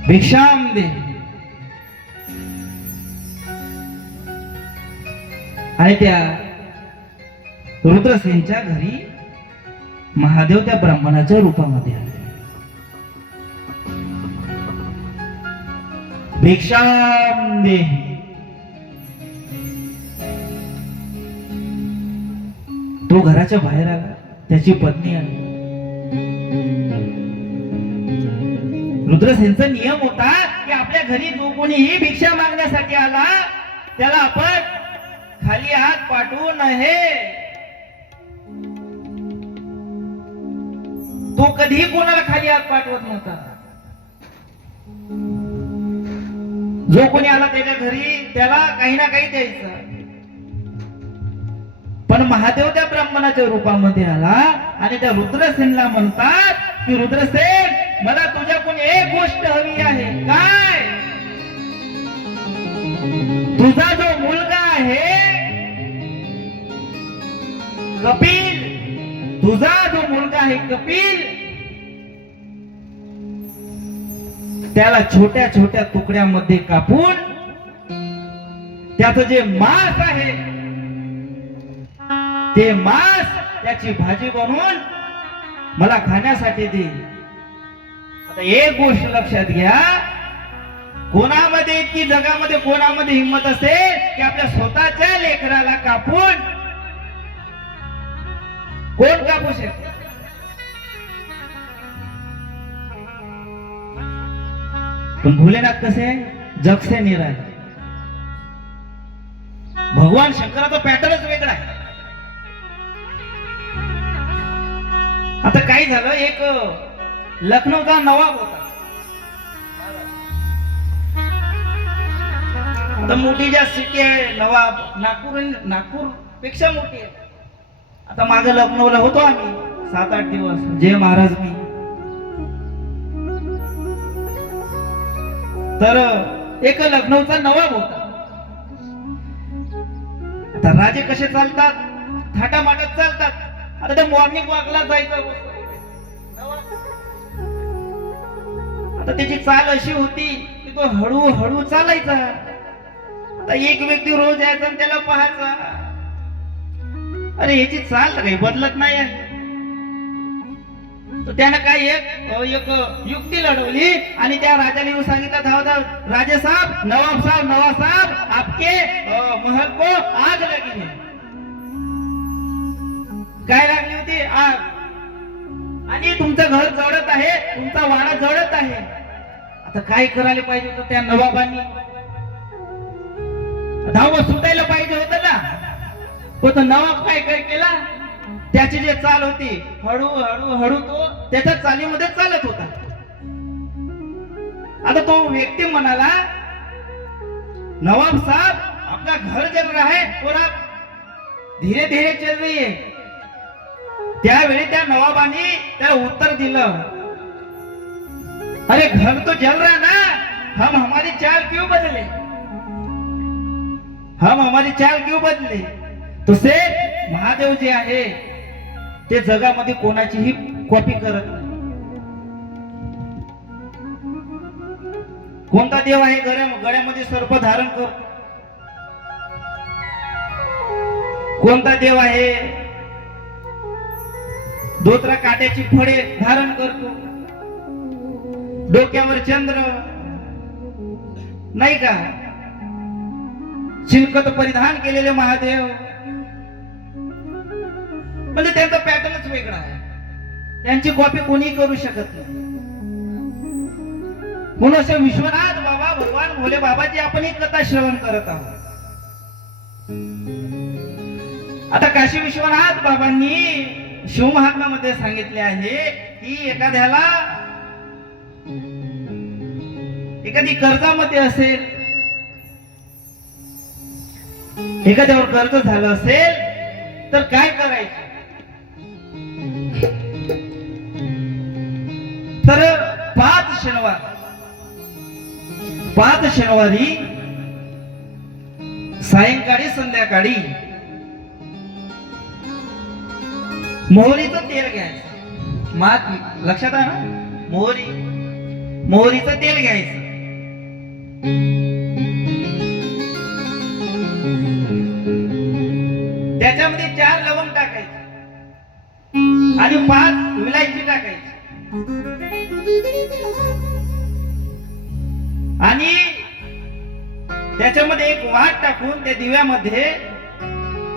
भिक्षाम दे. आणि त्या रुद्रसेनच्या घरी महादेव त्या ब्राह्मणाच्या रूपामध्ये आले. भिक्षाम देहि. तो घराच्या बाहेर आला, त्याची पत्नी आली. रुद्रसेनचा नियम होता की आपल्या घरी जो कोणीही भिक्षा मागण्यासाठी आला त्याला आपण खाली हात पाठवू नये. तो कधीही कोणाला खाली हात पाठवत नव्हता. जो कोणी आला त्याच्या घरी त्याला काही ना काही द्यायचं. पण महादेव त्या ब्राह्मणाच्या रूपामध्ये आला आणि त्या रुद्रसेनला म्हणतात की रुद्रसेन, मला तुझ्याकडून एक गोष्ट हवी आहे. काय? तुझा जो मुलगा आहे कपिल, तुझा जो मुलगा आहे कपिल, त्याला छोट्या छोट्या तुकड्यामध्ये कापून त्याचं जे मांस आहे ते मांस त्याची भाजी बनवून मला खाण्यासाठी दे. आता एक गोष्ट लक्षात घ्या, कोणामध्ये इतकी जगामध्ये कोणामध्ये हिंमत असेल की आपल्या स्वतःच्या लेकराला कापून कोण कापू शकते? पण भोलेनाथ कसे आहे? जग से निराळे. भगवान शंकराचा पॅटर्नच वेगळा आहे. आता काय झालं, एक लखनौचा नवाब होता. आता मोठी ज्या सिटी आहे नवाब, नागपूर पेक्षा मोठी आहे. आता मागे लखनौला होतो आम्ही 7-8 दिवस, जय महाराज मी. तर एक लखनौचा नवाब होता. आता राजे कसे चालतात? थाटामाटात चालतात. आता ते मॉर्निंग वॉकला जायचं. आता त्याची चाल अशी होती की तो हळूहळू चालायचा. आता एक व्यक्ती रोज यायचा आणि त्याला पाहायचा, अरे याची चाल काही बदलत नाही. तर त्यानं काय एक युक्ती लढवली आणि त्या राजाने येऊन सांगितलं, धाव धाव राजे साहब, नवाब साहब आपके महल को आग लगी है. काय लागली होती? आग. आणि तुमचं घर जळत आहे, तुमचा वाडा जळत आहे. आता काय करायला पाहिजे होतं त्या नवाबांनी? धाव सुटायला पाहिजे होतं ना. पण तो नवाब काय केला? त्याची जे चाल होती हळू हळू हळू तो त्याच्या चालीमध्ये चालत होता. आता तो व्यक्ती म्हणाला, नवाब साहब आपका घर जल रहा है और आप धीरे धीरे चल रही है. त्यावेळी त्या नवाबाने त्याला उत्तर दिलं, अरे घर तो जल रहा ना, हम हमारी चाल क्यों बदले? हम हमारी चाल क्यों बदले? तो से महादेव जे आहे ते जगामध्ये कोणाचीही कॉपी करत नाही. कोणता देव आहे गळ्यामध्ये सर्प धारण करतो? कोणता देव आहे धोत्रा काट्याची फळे धारण करतो? डोक्यावर चंद्र नाही का? चिलखत परिधान केलेले महादेव. म्हणजे त्यांचा पॅटर्नच वेगळा आहे. त्यांची कॉपी कोणी करू शकत नाही. म्हणून असं विश्वनाथ बाबा, भगवान भोले बाबाची आपण ही कथा श्रवण करत आहोत. आता काशी विश्वनाथ बाबांनी शिवमहात्म्यामध्ये सांगितले आहे की एखादी कर्जामध्ये असेल, एखाद्यावर कर्ज झालं असेल तर काय करायचं? तर 5 शनिवारी सायंकाळी संध्याकाळी मोहरीचं तेल घ्यायचं. लक्षात आहे ना? मोहरीचं तेल घ्यायचं. त्याच्यामध्ये 4 लवंग टाकायचे आणि 5 विलायची टाकायची आणि त्याच्यामध्ये एक वाट टाकून त्या दिव्यामध्ये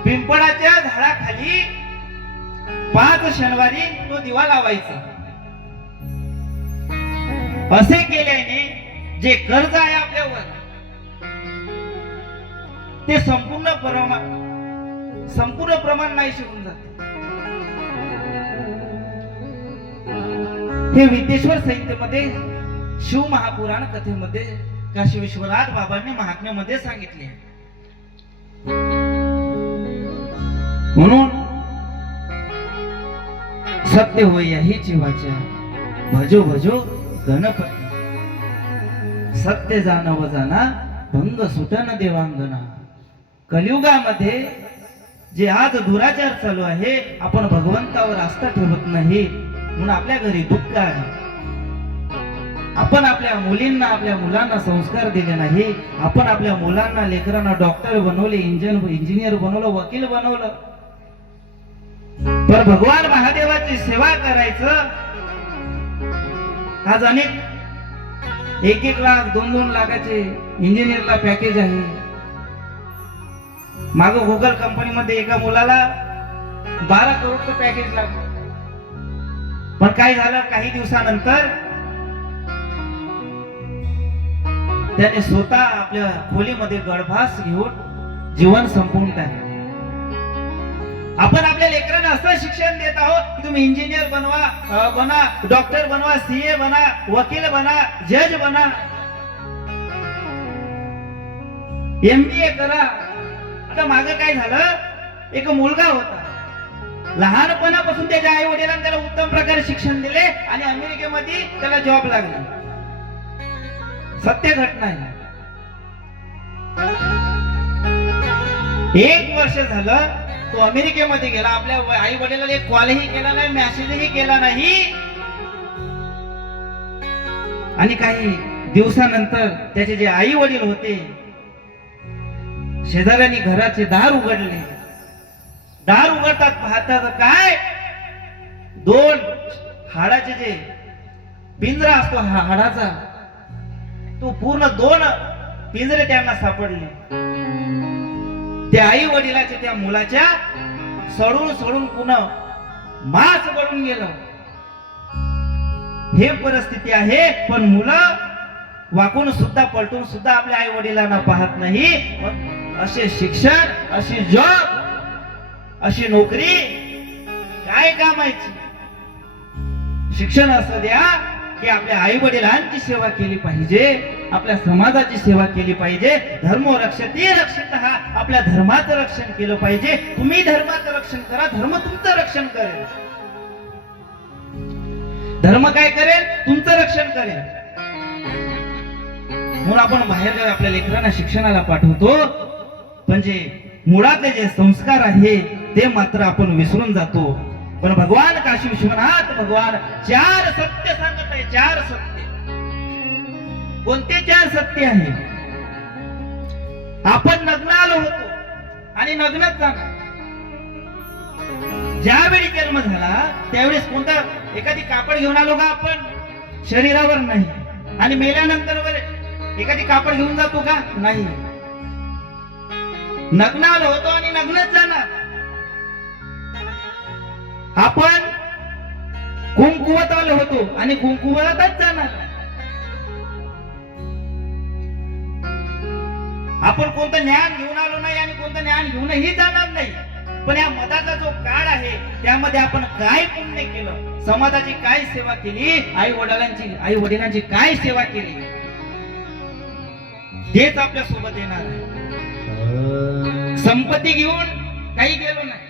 पिंपळाच्या झाडाखाली 5 शनिवारी तो दिवा लावायचा. असे केल्याने जे कर्ज आहे आपल्यावर ते संपूर्ण प्रमाण नाही शिकून जाते. हे विद्येश्वर संहितेमध्ये शिव महापुराण कथेमध्ये काशी विश्वनाथ बाबांनी महात्म्यामध्ये सांगितले. म्हणून सत्य होय ही जीवाच्या भजो भजो गणपती, सत्य जाणव जाना भंग सुटन देवांगना. कलियुगामध्ये जे आज दुराचार चालू आहे, आपण भगवंतावर आस्था ठेवत नाही म्हणून आपल्या घरी दुःख आहे. आपण आपल्या मुलींना आपल्या मुलांना संस्कार दिले नाही. आपण आपल्या मुलांना लेकरांना डॉक्टर बनवले, इंजिनियर बनवलं, वकील बनवलं. पण भगवान महादेवाची सेवा करायचं आज अनेक 1-1 लाख 2-2 लाखाचे इंजिनियरला पॅकेज आहे. माग गुगल कंपनीमध्ये एका मुलाला 12 करोडचं पॅकेज लागलं. पण काय झालं, काही दिवसानंतर त्याने स्वतः आपल्या खोलीमध्ये गळफास घेऊन जीवन संपवून टाकलं. आपण आपल्या लेकरांना असं शिक्षण देत आहोत की तुम्ही इंजिनियर बना, डॉक्टर बनवा, सीए बना, वकील बना, जज बना, MBA करा. आता मागे काय झालं, एक मुलगा होता, लहानपणापासून त्याच्या आई वडिलांनी त्याला उत्तम प्रकारे शिक्षण दिले आणि अमेरिकेमध्ये त्याला जॉब लागला. सत्य घटना आहे. 1 वर्ष झालं तो अमेरिकेमध्ये गेला. आपल्या आई वडिलांना एक कॉलही केला नाही, मेसेजही केला नाही. आणि काही दिवसानंतर त्याचे जे आई वडील होते, शेजाऱ्यांनी घराचे दार उघडले. दार उघडतात पाहतात काय, 2 हाडाचे जे पिंजरा असतो हाडाचा, तो पूर्ण 2 पिंजरे त्यांना सापडले. त्या आई वडिलाच्या त्या मुलाच्या सडून पूर्ण मांस गळून गेलं. हे परिस्थिती आहे. पण मुलं वाकून सुद्धा पलटून सुद्धा आपल्या आई वडिलांना पाहत नाही. असे शिक्षण, अशी जॉब, अशी नोकरी काय कामायची. शिक्षण असं द्या की आपल्या आई वडिलांची सेवा केली पाहिजे, आपल्या समाजाची सेवा केली पाहिजे. धर्म रक्षती रक्षितः, आपल्या धर्माचं रक्षण केलं पाहिजे. तुम्ही धर्माचं रक्षण करा, धर्म तुमचं रक्षण करेल. धर्म काय करेल, तुमचं रक्षण करेल. म्हणून आपण बाहेर आपल्या लेकरांना शिक्षणाला पाठवतो, पण जे मुळातले जे संस्कार आहे ते मात्र आपण विसरून जातो. पण भगवान काशी विश्वनाथ भगवान 4 सत्य सांगत आहे. 4 सत्य. कोणते 4 सत्य आहे? आपण नग्न आलो होतो आणि नग्नच जाणार. ज्यावेळी जन्म झाला त्यावेळेस कोणता एखादी कापड घेऊन आलो का आपण? शरीरावर नाही. आणि मेल्यानंतर एखादी कापड घेऊन जातो का? नाही. नग्न आलो होतो आणि नग्नच जाणार. आपण कुंकुवात आलो होतो आणि कुंकुवातच जाणार. आपण कोणतं ज्ञान घेऊन आलो नाही आणि कोणतं ज्ञान घेऊनही जाणार नाही. पण या मधाचा जो काळ आहे त्यामध्ये आपण काय पुण्य केलं, समाजाची काय सेवा केली, आई वडिलांची काय सेवा केली, हेच आपल्या सोबत येणार आहे. संपत्ती घेऊन काही गेलो नाही.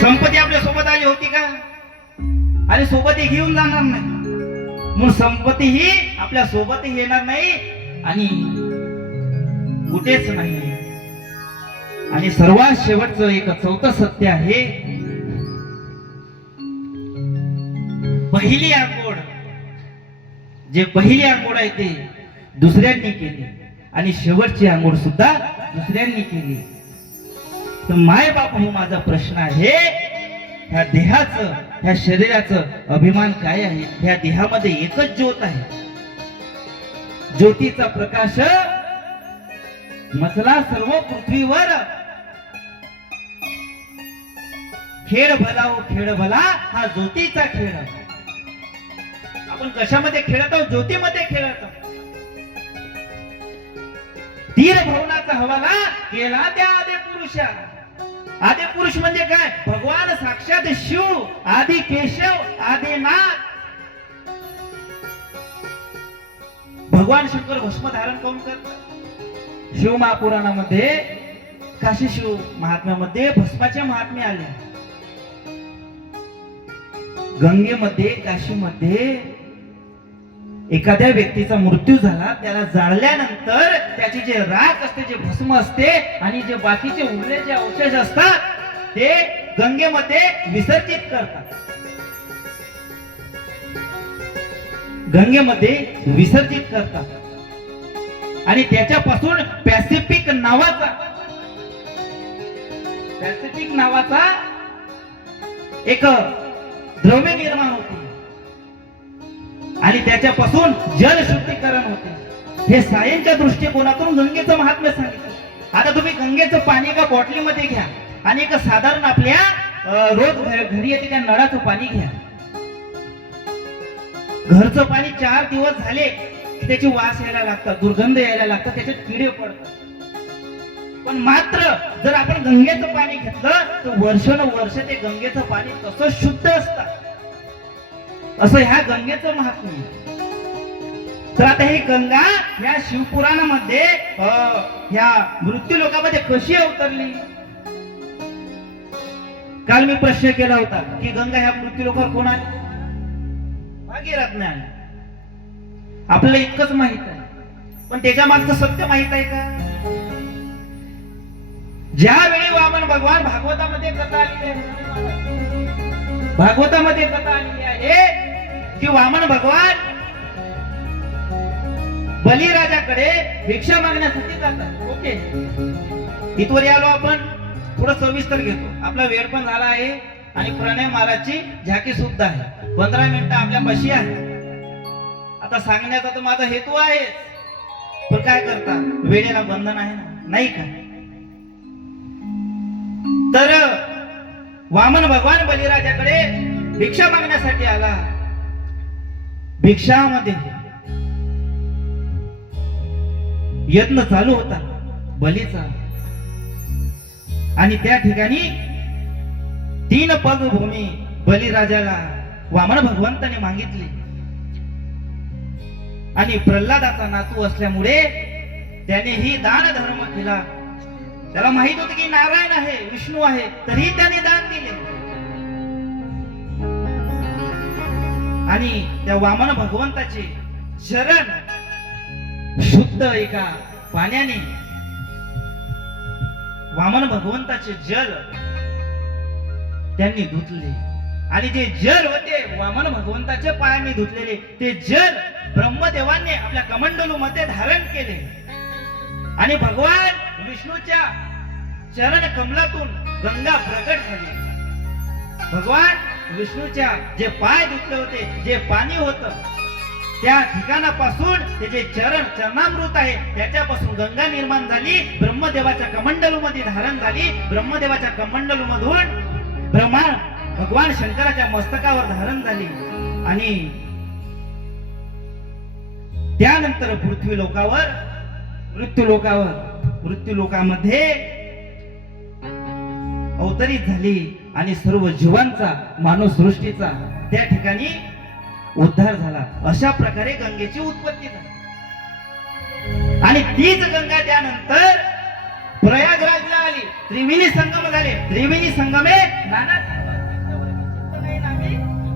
संपत्ती आपल्या सोबत आली होती का? आणि सोबतही घेऊन जाणार नाही. म्हणून संपत्ती ही आपल्या सोबतही येणार नाही आणि कुठेच नाही. आणि सर्वात शेवटचं एक 4थं सत्य आहे. पहिली आंघोळ, जे पहिली आंघोळ आहे ते दुसऱ्यांनी केली आणि शेवटची आंघोळ सुद्धा दुसऱ्यांनी केली. तर माय बाप हो माझा प्रश्न आहे, ह्या देहाचं, ह्या शरीराचं अभिमान काय आहे? ह्या देहामध्ये एकच ज्योत आहे. ज्योतीचा प्रकाश मचला सर्व पृथ्वीवर. खेळ भला हो खेळ भला हा ज्योतीचा खेळ. आपण कशामध्ये खेळत आहोत? ज्योतीमध्ये खेळत आहोत. तीर भवनाचा हवाला केला त्या आदि पुरुषा. आदि पुरुष म्हणजे काय? भगवान साक्षात शिव, आदि केशव, आदि नाथ. भगवान शंकर भस्म धारण करून करतात. शिव महापुराणामध्ये, काशी शिव महात्म्यामध्ये भस्माचे महात्म्य आले. गंगेमध्ये, काशीमध्ये एखाद्या व्यक्तीचा मृत्यू झाला, त्याला जाळल्यानंतर त्याची जे राख असते, जे भस्म असते आणि जे बाकीचे उरलेले जे अवशेष असतात ते गंगेमध्ये विसर्जित करतात. गंगेमध्ये विसर्जित करतात आणि त्याच्यापासून पॅसिफिक नावाचा एक द्रव्य निर्माण होते आणि त्याच्यापासून जल शुद्धीकरण होते. हे सायन्सच्या दृष्टिकोनातून गंगेचं महात्म्य सांगितलं. आता तुम्ही गंगेचं पाणी एका बॉटलीमध्ये घ्या आणि एक साधारण आपल्या रोज घरी येते त्या नळाचं पाणी घ्या. घरचं पाणी 4 दिवस झाले की त्याची वास यायला लागतात, दुर्गंध यायला लागतात, त्याच्यात किडे पडतात. पण मात्र जर आपण गंगेचं पाणी घेतलं तर वर्षानुवर्ष ते गंगेचं पाणी तसं शुद्ध असतं. असं ह्या गंगेचं महात्म्य. तर आता ही गंगा या शिवपुराणामध्ये ह्या मृत्यू लोकामध्ये कशी अवतरली? काल मी प्रश्न केला होता की गंगा ह्या मृत्यू लोकावर कोण आली? भागीरथ नाही आली. आपल्याला इतकंच माहित आहे, पण त्याच्या मागचं सत्य माहित आहे का? ज्यावेळी वामन भगवान, भागवतामध्ये कथा आलेली आहे, भागवतामध्ये कथा आलेली आहे की वामन भगवान बलिराजाकडे भिक्षा मागण्यासाठी जातात. ओके, इथवर आलो आपण. थोडं सविस्तर घेतो, आपला वेळ पण झाला आहे आणि प्रणय महाराजची झाकी सुद्धा आहे. 15 मिनिटं आपल्या पाशी आहे. आता सांगण्याचा तर माझा हेतू आहे, पण काय करता, वेळेला बंधन आहे ना, नाही का? तर वामन भगवान बलिराजाकडे भिक्षा मागण्यासाठी आला. भिक्षामध्ये यत्न चालू होता बलीचा आणि त्या ठिकाणी 3 पग भूमी बलिराजाला वामन भगवंताने मागितली. आणि प्रल्हादाचा नातू असल्यामुळे त्याने ही दान धर्म केला. त्याला माहित होतं की नारायण आहे, विष्णू आहे, तरी त्याने दान दिले. आणि त्या वामन भगवंताचे चरण शुद्ध एका पाण्याने, वामन भगवंताचे जल त्यांनी धुतले. आणि जे जल होते वामन भगवंताच्या पायाने धुतलेले, ते जल ब्रह्मदेवाने आपल्या कमंडलू मध्ये धारण केले. आणि भगवान विष्णूच्या चरण कमलातून गंगा प्रगट झाली. भगवान विष्णूच्या जे पाय धुतले होते, जे पाणी होतं, त्या ठिकाणापासून ते जे चरणामृत आहे त्याच्यापासून गंगा निर्माण झाली, ब्रह्मदेवाच्या कमंडलू मध्ये धारण झाली. ब्रह्मदेवाच्या कमंडलू मधून ब्रह्मा भगवान शंकराच्या मस्तकावर धारण झाली. आणि त्यानंतर पृथ्वी लोकामध्ये अवतरित झाली आणि सर्व जीवांचा, मानव सृष्टीचा त्या ठिकाणी उद्धार झाला. अशा प्रकारे गंगेची उत्पत्ती झाली. आणि तीच गंगा त्यानंतर प्रयागराजला आली. त्रिवेणी संगम झाले. त्रिवेणी संगमे नाना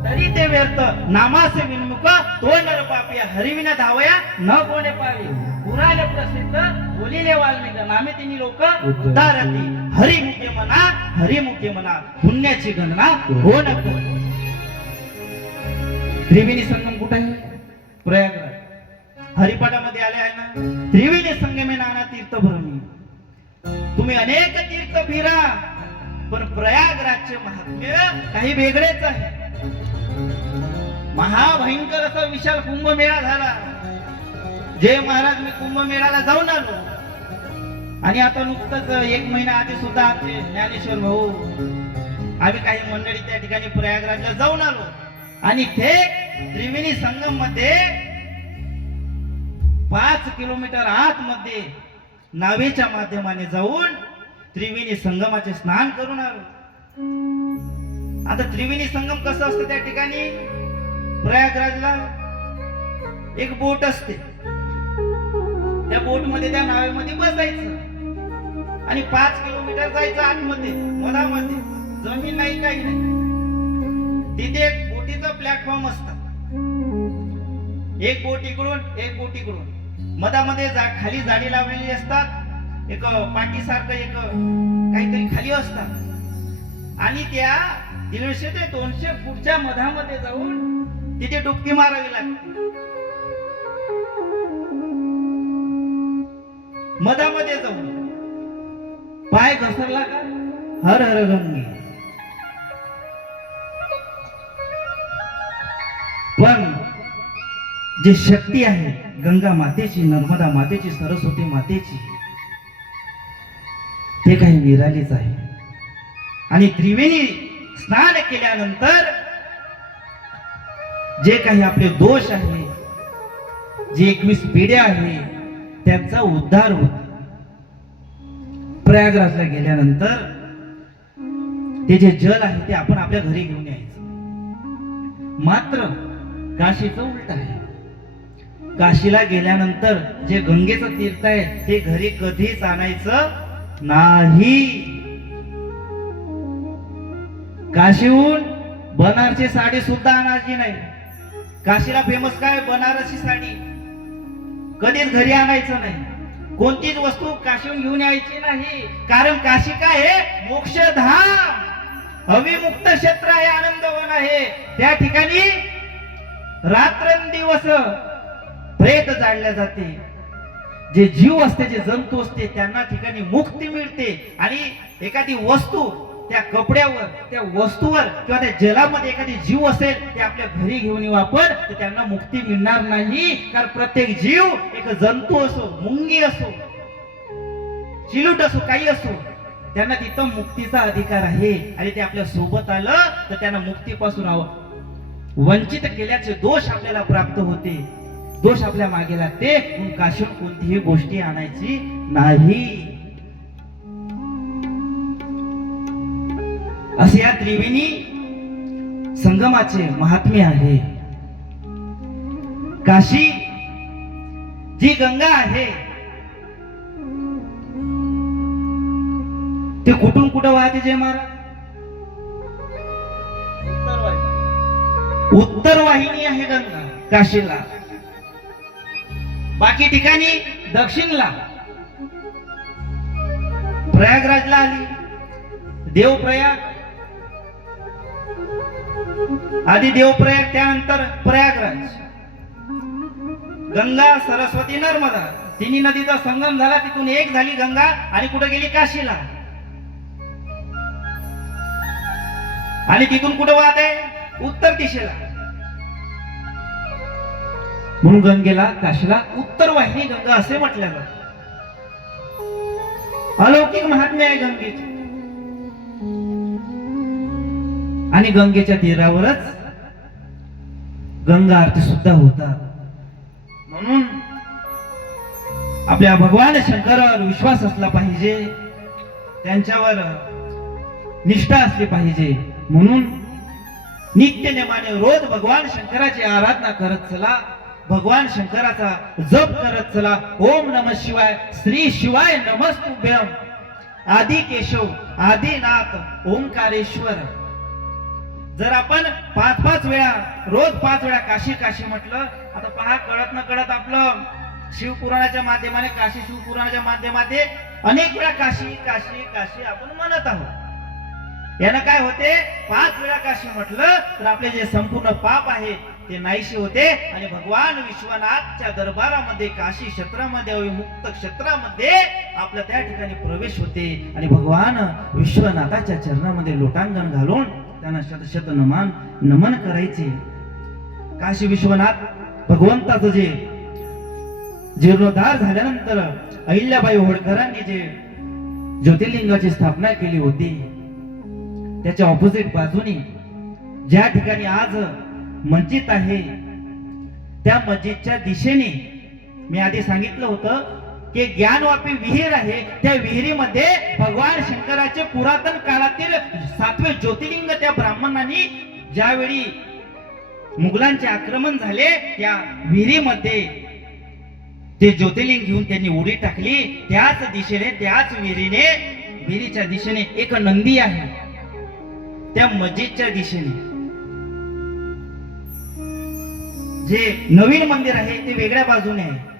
तरी ते व्यर्थ नामासे विन्मुख तो नर पापी हरिविना धावया न कोणे पावे. पुराले प्रसिद्ध बोलिले वाल्मिक नामे तिन्ही लोक उद्धारती. हरिमुखे म्हणा पुण्याची गणना हो नको. त्रिवेणी संगम कुठे आहे? प्रयागराज. हरिपाठामध्ये आले आहे ना, त्रिवेणी संगमे नाना तीर्थ भ्रमी. तुम्ही अनेक तीर्थ फिरा, पण प्रयागराजचे महात्म्य काही वेगळेच आहे. महाभयंकर असा विशाल कुंभमेळा झाला, जय महाराज मी कुंभमेळ्याला जाऊन आलो आणि आता नुकतंच 1 महिना आधी सुद्धा आमचे ज्ञानेश्वर भाऊ आम्ही काही मंडळी त्या ठिकाणी प्रयागराजला जाऊन आलो आणि थेट त्रिवेणी संगम मध्ये 5 किलोमीटर आतमध्ये नावेच्या माध्यमाने जाऊन त्रिवेणी संगमाचे स्नान करून आलो. आता त्रिवेणी संगम कसं असतं त्या ठिकाणी प्रयागराजला एक बोट असते. त्या बोट मध्ये त्या नावेमध्ये बसायचं आणि 5 किलोमीटर जायचं आतमध्ये मधामध्ये जमीन नाही काही नाही. तिथे एक बोटीचा प्लॅटफॉर्म असतात. एक बोट इकडून एक बोट इकडून मधामध्ये खाली जाडी लावलेली असतात. एक पाटीसारखं एक काहीतरी खाली असतात आणि त्या 150 ते 200 फूटच्या मधामध्ये जाऊन तिथे डुबकी मारावी लागते. मधामध्ये जाऊन पाय घसरला का हर हर गंगे. पण जी शक्ती आहे गंगा मातेची, नर्मदा मातेची, सरस्वती मातेची ते काही निरालीच आहे. आणि त्रिवेणी स्नान केल्यानंतर जे काही आपले दोष आहे, जे 21 पिढ्या आहे त्यांचा उद्धार होतो. प्रयागराजला गेल्यानंतर ते जे जल आहे ते आपण आपल्या घरी घेऊन यायचं. मात्र काशीचं उलट आहे. काशीला गेल्यानंतर जे गंगेचं तीर्थ आहे ते घरी कधीच आणायचं नाही. काशीहून बनारसी साडी सुद्धा आणायची नाही. काशीला फेमस काय बनारसी साडी कधीच घरी आणायचं नाही. कोणतीच वस्तू काशीहून घेऊन यायची नाही. कारण काशी काय आहे मोक्षधाम, अविमुक्त क्षेत्र आहे, आनंदवन आहे. त्या ठिकाणी रात्रंदिवस प्रेत जाळल्या जाते. जे जीव असते, जे जंतू असते त्यांना ठिकाणी मुक्ती मिळते. आणि एखादी वस्तू त्या कपड्यावर, त्या वस्तूवर किंवा त्या जलामध्ये एखादी जीव असेल ते आपल्या घरी घेऊन येऊ आपण तर त्यांना मुक्ती मिळणार नाही. कारण प्रत्येक जीव एक जंतू असो, मुंगी असो, चिलूट असो, काही असो, त्यांना तिथं मुक्तीचा अधिकार आहे. आणि ते आपल्या सोबत आलं तर त्यांना मुक्तीपासून वंचित केल्याचे दोष आपल्याला प्राप्त होते. दोष आपल्या मागे लागते. काशीहून कोणतीही गोष्टी आणायची नाही. असे या त्रिवेणी संगमाचे महात्म्य आहे. काशी जी गंगा आहे ते कुठून कुठं वाहते जय महाराज? उत्तर वाहिनी आहे गंगा काशीला. बाकी ठिकाणी दक्षिणला. प्रयागराजला आली, देवप्रयाग, आधी देवप्रयाग, त्यानंतर प्रयागराज. गंगा, सरस्वती, नर्मदा तिन्ही नदीचा संगम झाला. तिथून एक झाली गंगा आणि कुठे गेली काशीला. आणि तिथून कुठे वाहते उत्तर दिशेला. म्हणून गंगेला, काशीला उत्तर वाहिनी गंगा असे म्हटलं जातं. अलौकिक महात्म्य आहे गंगेचे. आणि गंगेच्या तीरावरच गंगा आरती सुद्धा होतात. म्हणून आपल्या भगवान शंकरावर विश्वास असला पाहिजे, त्यांच्यावर निष्ठा असली पाहिजे. म्हणून नित्य नेमाने रोज भगवान शंकराची आराधना करत चला, भगवान शंकराचा जप करत चला. ओम नमः शिवाय, श्री शिवाय नमस्तुभ्यम, आदि केशव, आदिनाथ, ओंकारेश्वर. जर आपण 5-5 वेळा, रोज 5 वेळा काशी काशी म्हटलं, आता पहा कळत न कळत आपलं शिवपुराणाच्या माध्यमाने, काशी शिवपुराणाच्या माध्यमाने अनेक वेळा काशी काशी काशी आपण म्हणत आहोत. यानं काय होते, 5 वेळा काशी म्हटलं तर आपले जे संपूर्ण पाप आहे ते नाहीसे होते. आणि भगवान विश्वनाथच्या दरबारामध्ये, काशी क्षेत्रामध्ये, मुक्त क्षेत्रामध्ये आपला त्या ठिकाणी प्रवेश होते. आणि भगवान विश्वनाथाच्या चरणामध्ये लोटांगण घालून त्यांना शतशत नमन करायचे. काशी विश्वनाथ भगवंताचं जे जीर्णोद्धार झाल्यानंतर अहिल्याबाई होळकरांनी जे ज्योतिर्लिंगाची स्थापना केली होती त्याच्या ऑपोजिट बाजूने ज्या ठिकाणी आज मस्जिद आहे त्या मस्जिदच्या दिशेने मी आधी सांगितलं होतं की ज्ञानवापी विहीर आहे. त्या विहिरीमध्ये भगवान शंकराचे पुरातन काळातील 7वे ज्योतिर्लिंग त्या ब्राह्मणांनी ज्यावेळी मुघलांचे आक्रमण झाले त्या विहिरीमध्ये ते ज्योतिर्लिंग घेऊन त्यांनी उडी टाकली. त्याच दिशेने त्याच विहिरीच्या दिशेने एक नंदी आहे. त्या मस्जिदच्या दिशेने जे नवीन मंदिर आहे ते वेगळ्या बाजूने आहे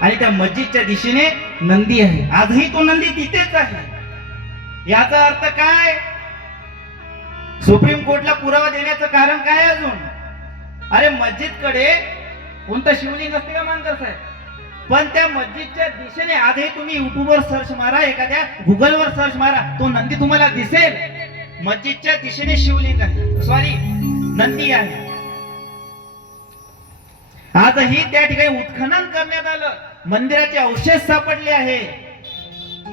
आणि त्या मस्जिदच्या दिशेने नंदी आहे. आजही तो नंदी तिथेच आहे. याचा अर्थ काय? सुप्रीम कोर्टला पुरावा देण्याचं कारण काय अजून? अरे मस्जिदकडे कोणतं शिवलिंग असते का मानकर साहेब? पण त्या मस्जिदच्या दिशेने आजही तुम्ही युट्यूबवर सर्च मारा, एखाद्या गुगलवर सर्च मारा, तो नंदी तुम्हाला दिसेल. मस्जिदच्या दिशेने शिवलिंग आहे, सॉरी नंदी आहे. आजही त्या ठिकाणी उत्खनन करण्यात आलं, मंदिराचे अवशेष सापडले आहे.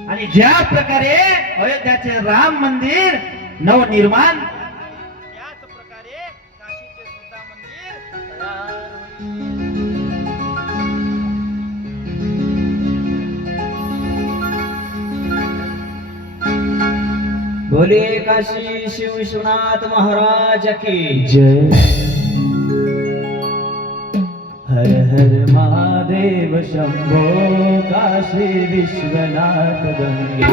आणि ज्या प्रकारे अयोध्याचे राम मंदिर नवनिर्माण त्याच प्रकारे काशीचे सुद्धा मंदिर बोले काशी शिव विश्वनाथ महाराज की जय. हर हर महादेव शंभो काशी विश्वनाथ गंगे.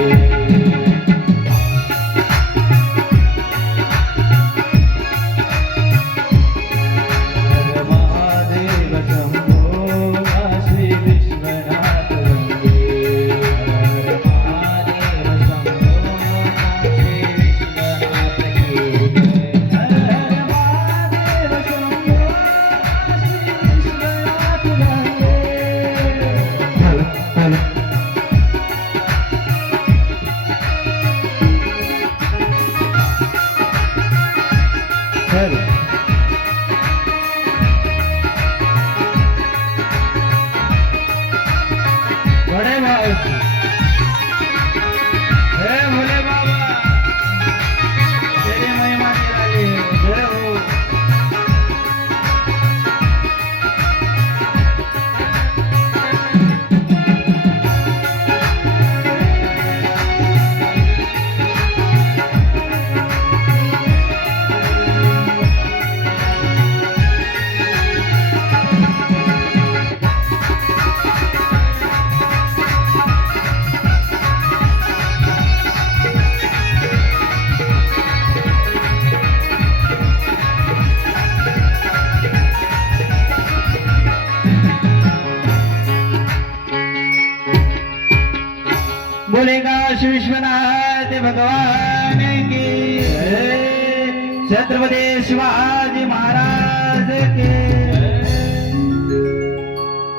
बोलेगा श्री विश्वनाथ भगवान की जय. छत्रपती शिवाजी महाराज के.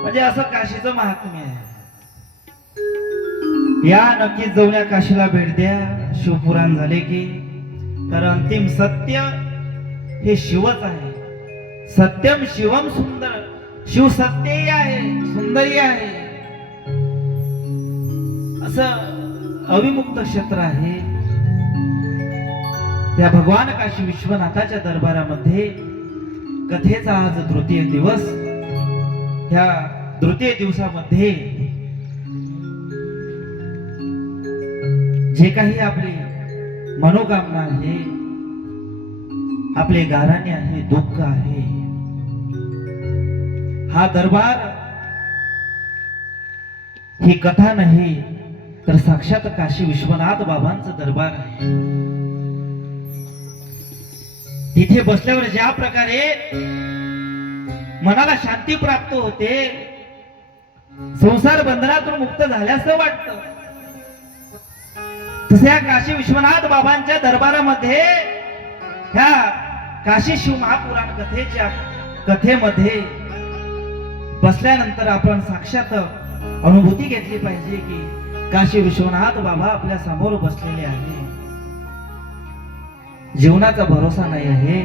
म्हणजे असं काशीचं महात्म्य आहे. या नक्कीच जाऊन या काशीला भेट द्या. शिवपुराण झाले की, तर अंतिम सत्य हे शिवच आहे. सत्यम शिवम सुंदर. शिव सत्यही आहे, सुंदरही आहे. असं अविमुक्त क्षेत्र आहे. त्या भगवान काशी विश्वनाथाच्या दरबारामध्ये कथेचा आज तृतीय दिवस. ह्या तृतीय दिवसामध्ये जे काही आपली मनोकामना आहे, आपले गाराणे आहे, दुःख आहे, हा दरबार ही कथा नाही तर साक्षात काशी विश्वनाथ बाबांचं दरबार आहे. तिथे बसल्यावर ज्या प्रकारे मनाला शांती प्राप्त होते, संसार बंधनातून मुक्त झाल्याचं वाटतं, तसे काशी विश्वनाथ बाबांच्या दरबारामध्ये ह्या काशी शिव महापुराण कथेमध्ये बसल्यानंतर आपण साक्षात अनुभूती घेतली पाहिजे की काशी विश्वनाथ बाबा आपल्या समोर बसलेले आहे. जीवनाचा भरोसा नाही आहे.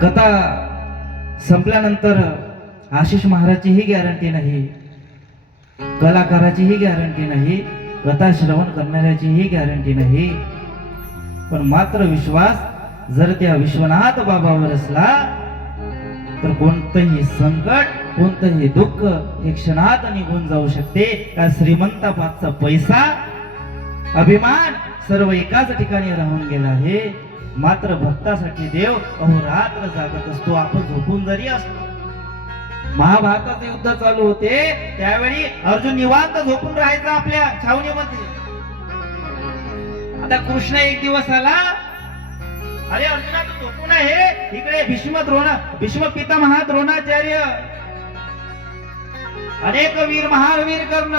कथा संपल्यानंतर आशिष महाराजची ही गॅरंटी नाही, कलाकाराची ही गॅरंटी नाही, कथा श्रवण करणाऱ्याची ही गॅरंटी नाही, पण मात्र विश्वास जर त्या विश्वनाथ बाबावर असला तर कोणतंही संकट, कोणतंही दुःख एक क्षणात निघून जाऊ शकते. का श्रीमंतापाठचा पैसा, अभिमान सर्व एकाच ठिकाणी राहून गेला आहे, मात्र भक्तासाठी देव अहोरात्र जागत असतो. आपण झोपून जरी असतो, महाभारताचे युद्ध चालू होते त्यावेळी अर्जुन निवांत झोपून राहायचा आपल्या छावणीमध्ये. आता कृष्ण एक दिवस आला, अरे अर्जुना तू झोपून आहे, इकडे भीष्म पितामह द्रोणाचार्य अनेक वीर महावीर कर्ण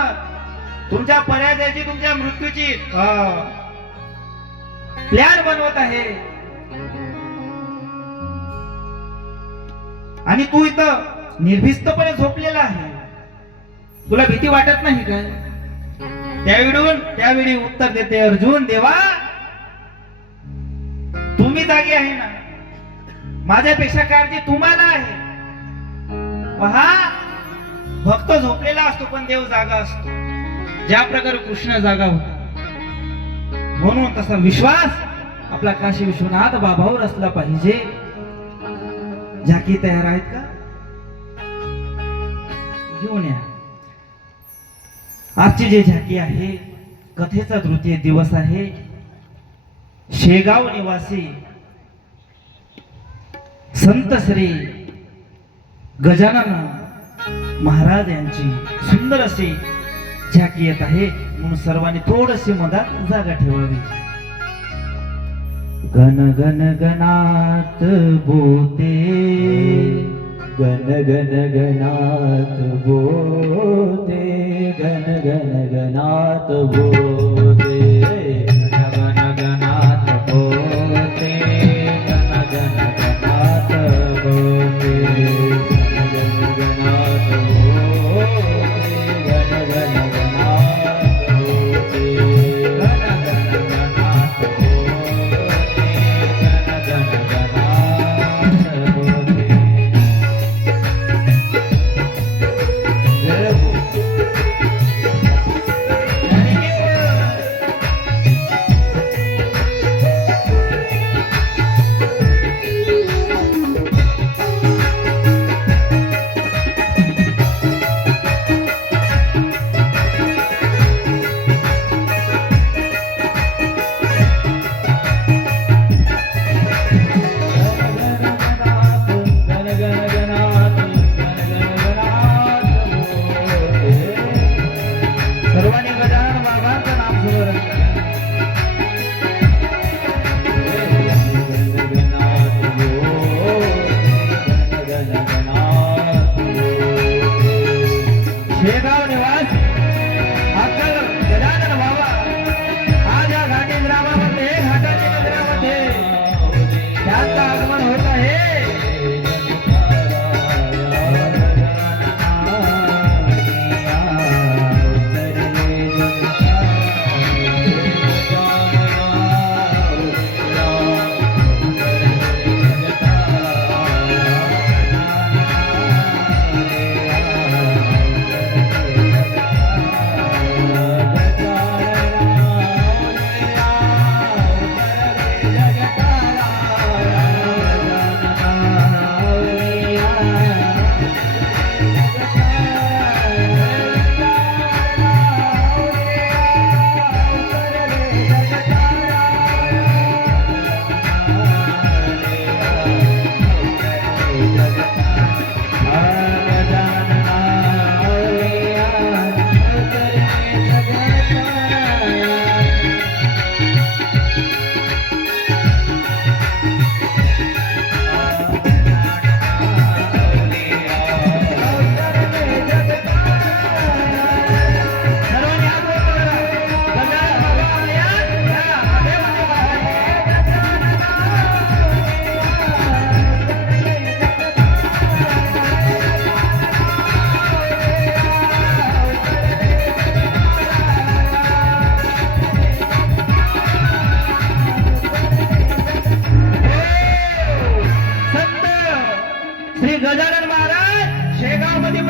तुमच्या पराजयाची, तुमच्या मृत्यूची प्लॅन बनवत आहे, आणि तू इथं निर्भिस्तपणे झोपलेला आहे, तुला भीती वाटत नाही काय? त्यावेळी उत्तर देते अर्जुन, देवा तुम्ही जागी आहे ना, माझ्यापेक्षा काळजी तुम्हाला आहे. पहा, भक्त झोपलेला असतो पण देव जागा असतो. ज्या प्रकारे कृष्ण जागा होता, म्हणून तसा विश्वास आपला काशी विश्वनाथ बाबावर असला पाहिजे. झाकी तयार आहेत का? घेऊन या. आजची जी झाकी आहे, कथेचा तृतीय दिवस आहे. शेगाव निवासी संत श्री गजानन महाराज यांची सुंदर अशी झाकी येत आहे, म्हणून सर्वांनी थोडीशी मधात जागा ठेवावी. गण गण गणात बोते, गण गण गणात बोते, गण गण गणात बोते, गण गण गणात बोते, गण गण गणात बोते, गण गण गणात बोते, गण गण गणात बोते, गण गण गणात बोते, गण गण गणात बोते.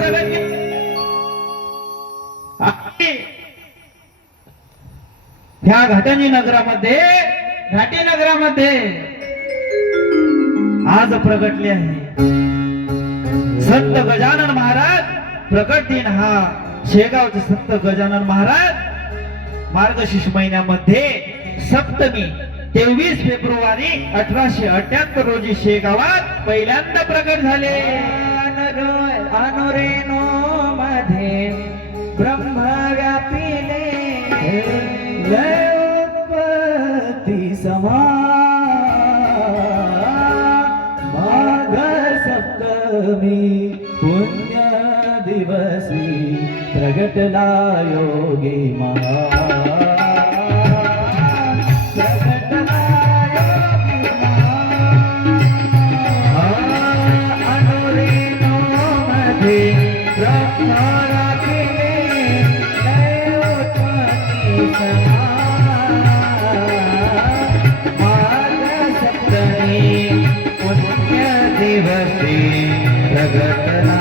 प्रगट केले. आणि ह्या घाटंजी नगरामध्ये आज प्रगटले आहे संत गजानन महाराज. प्रकट दिन हा शेगावचे संत गजानन महाराज मार्गशीर्ष महिन्यामध्ये सप्तमी 23 फेब्रुवारी 1878 रोजी शेगावात पहिल्यांदा प्रकट झाले. अनुरेनो मध्ये ब्रह्म व्यापिले उत्पत्ती समा माघ सप्तमी पुण्य दिवसी प्रगटला योगी महा प्रगटला योगी महा अनुरेनो मध्ये ब्रह्म व्यापिले उत्पत्ती समा माघ सप्तमी पुण्य दिवसी प्रगटला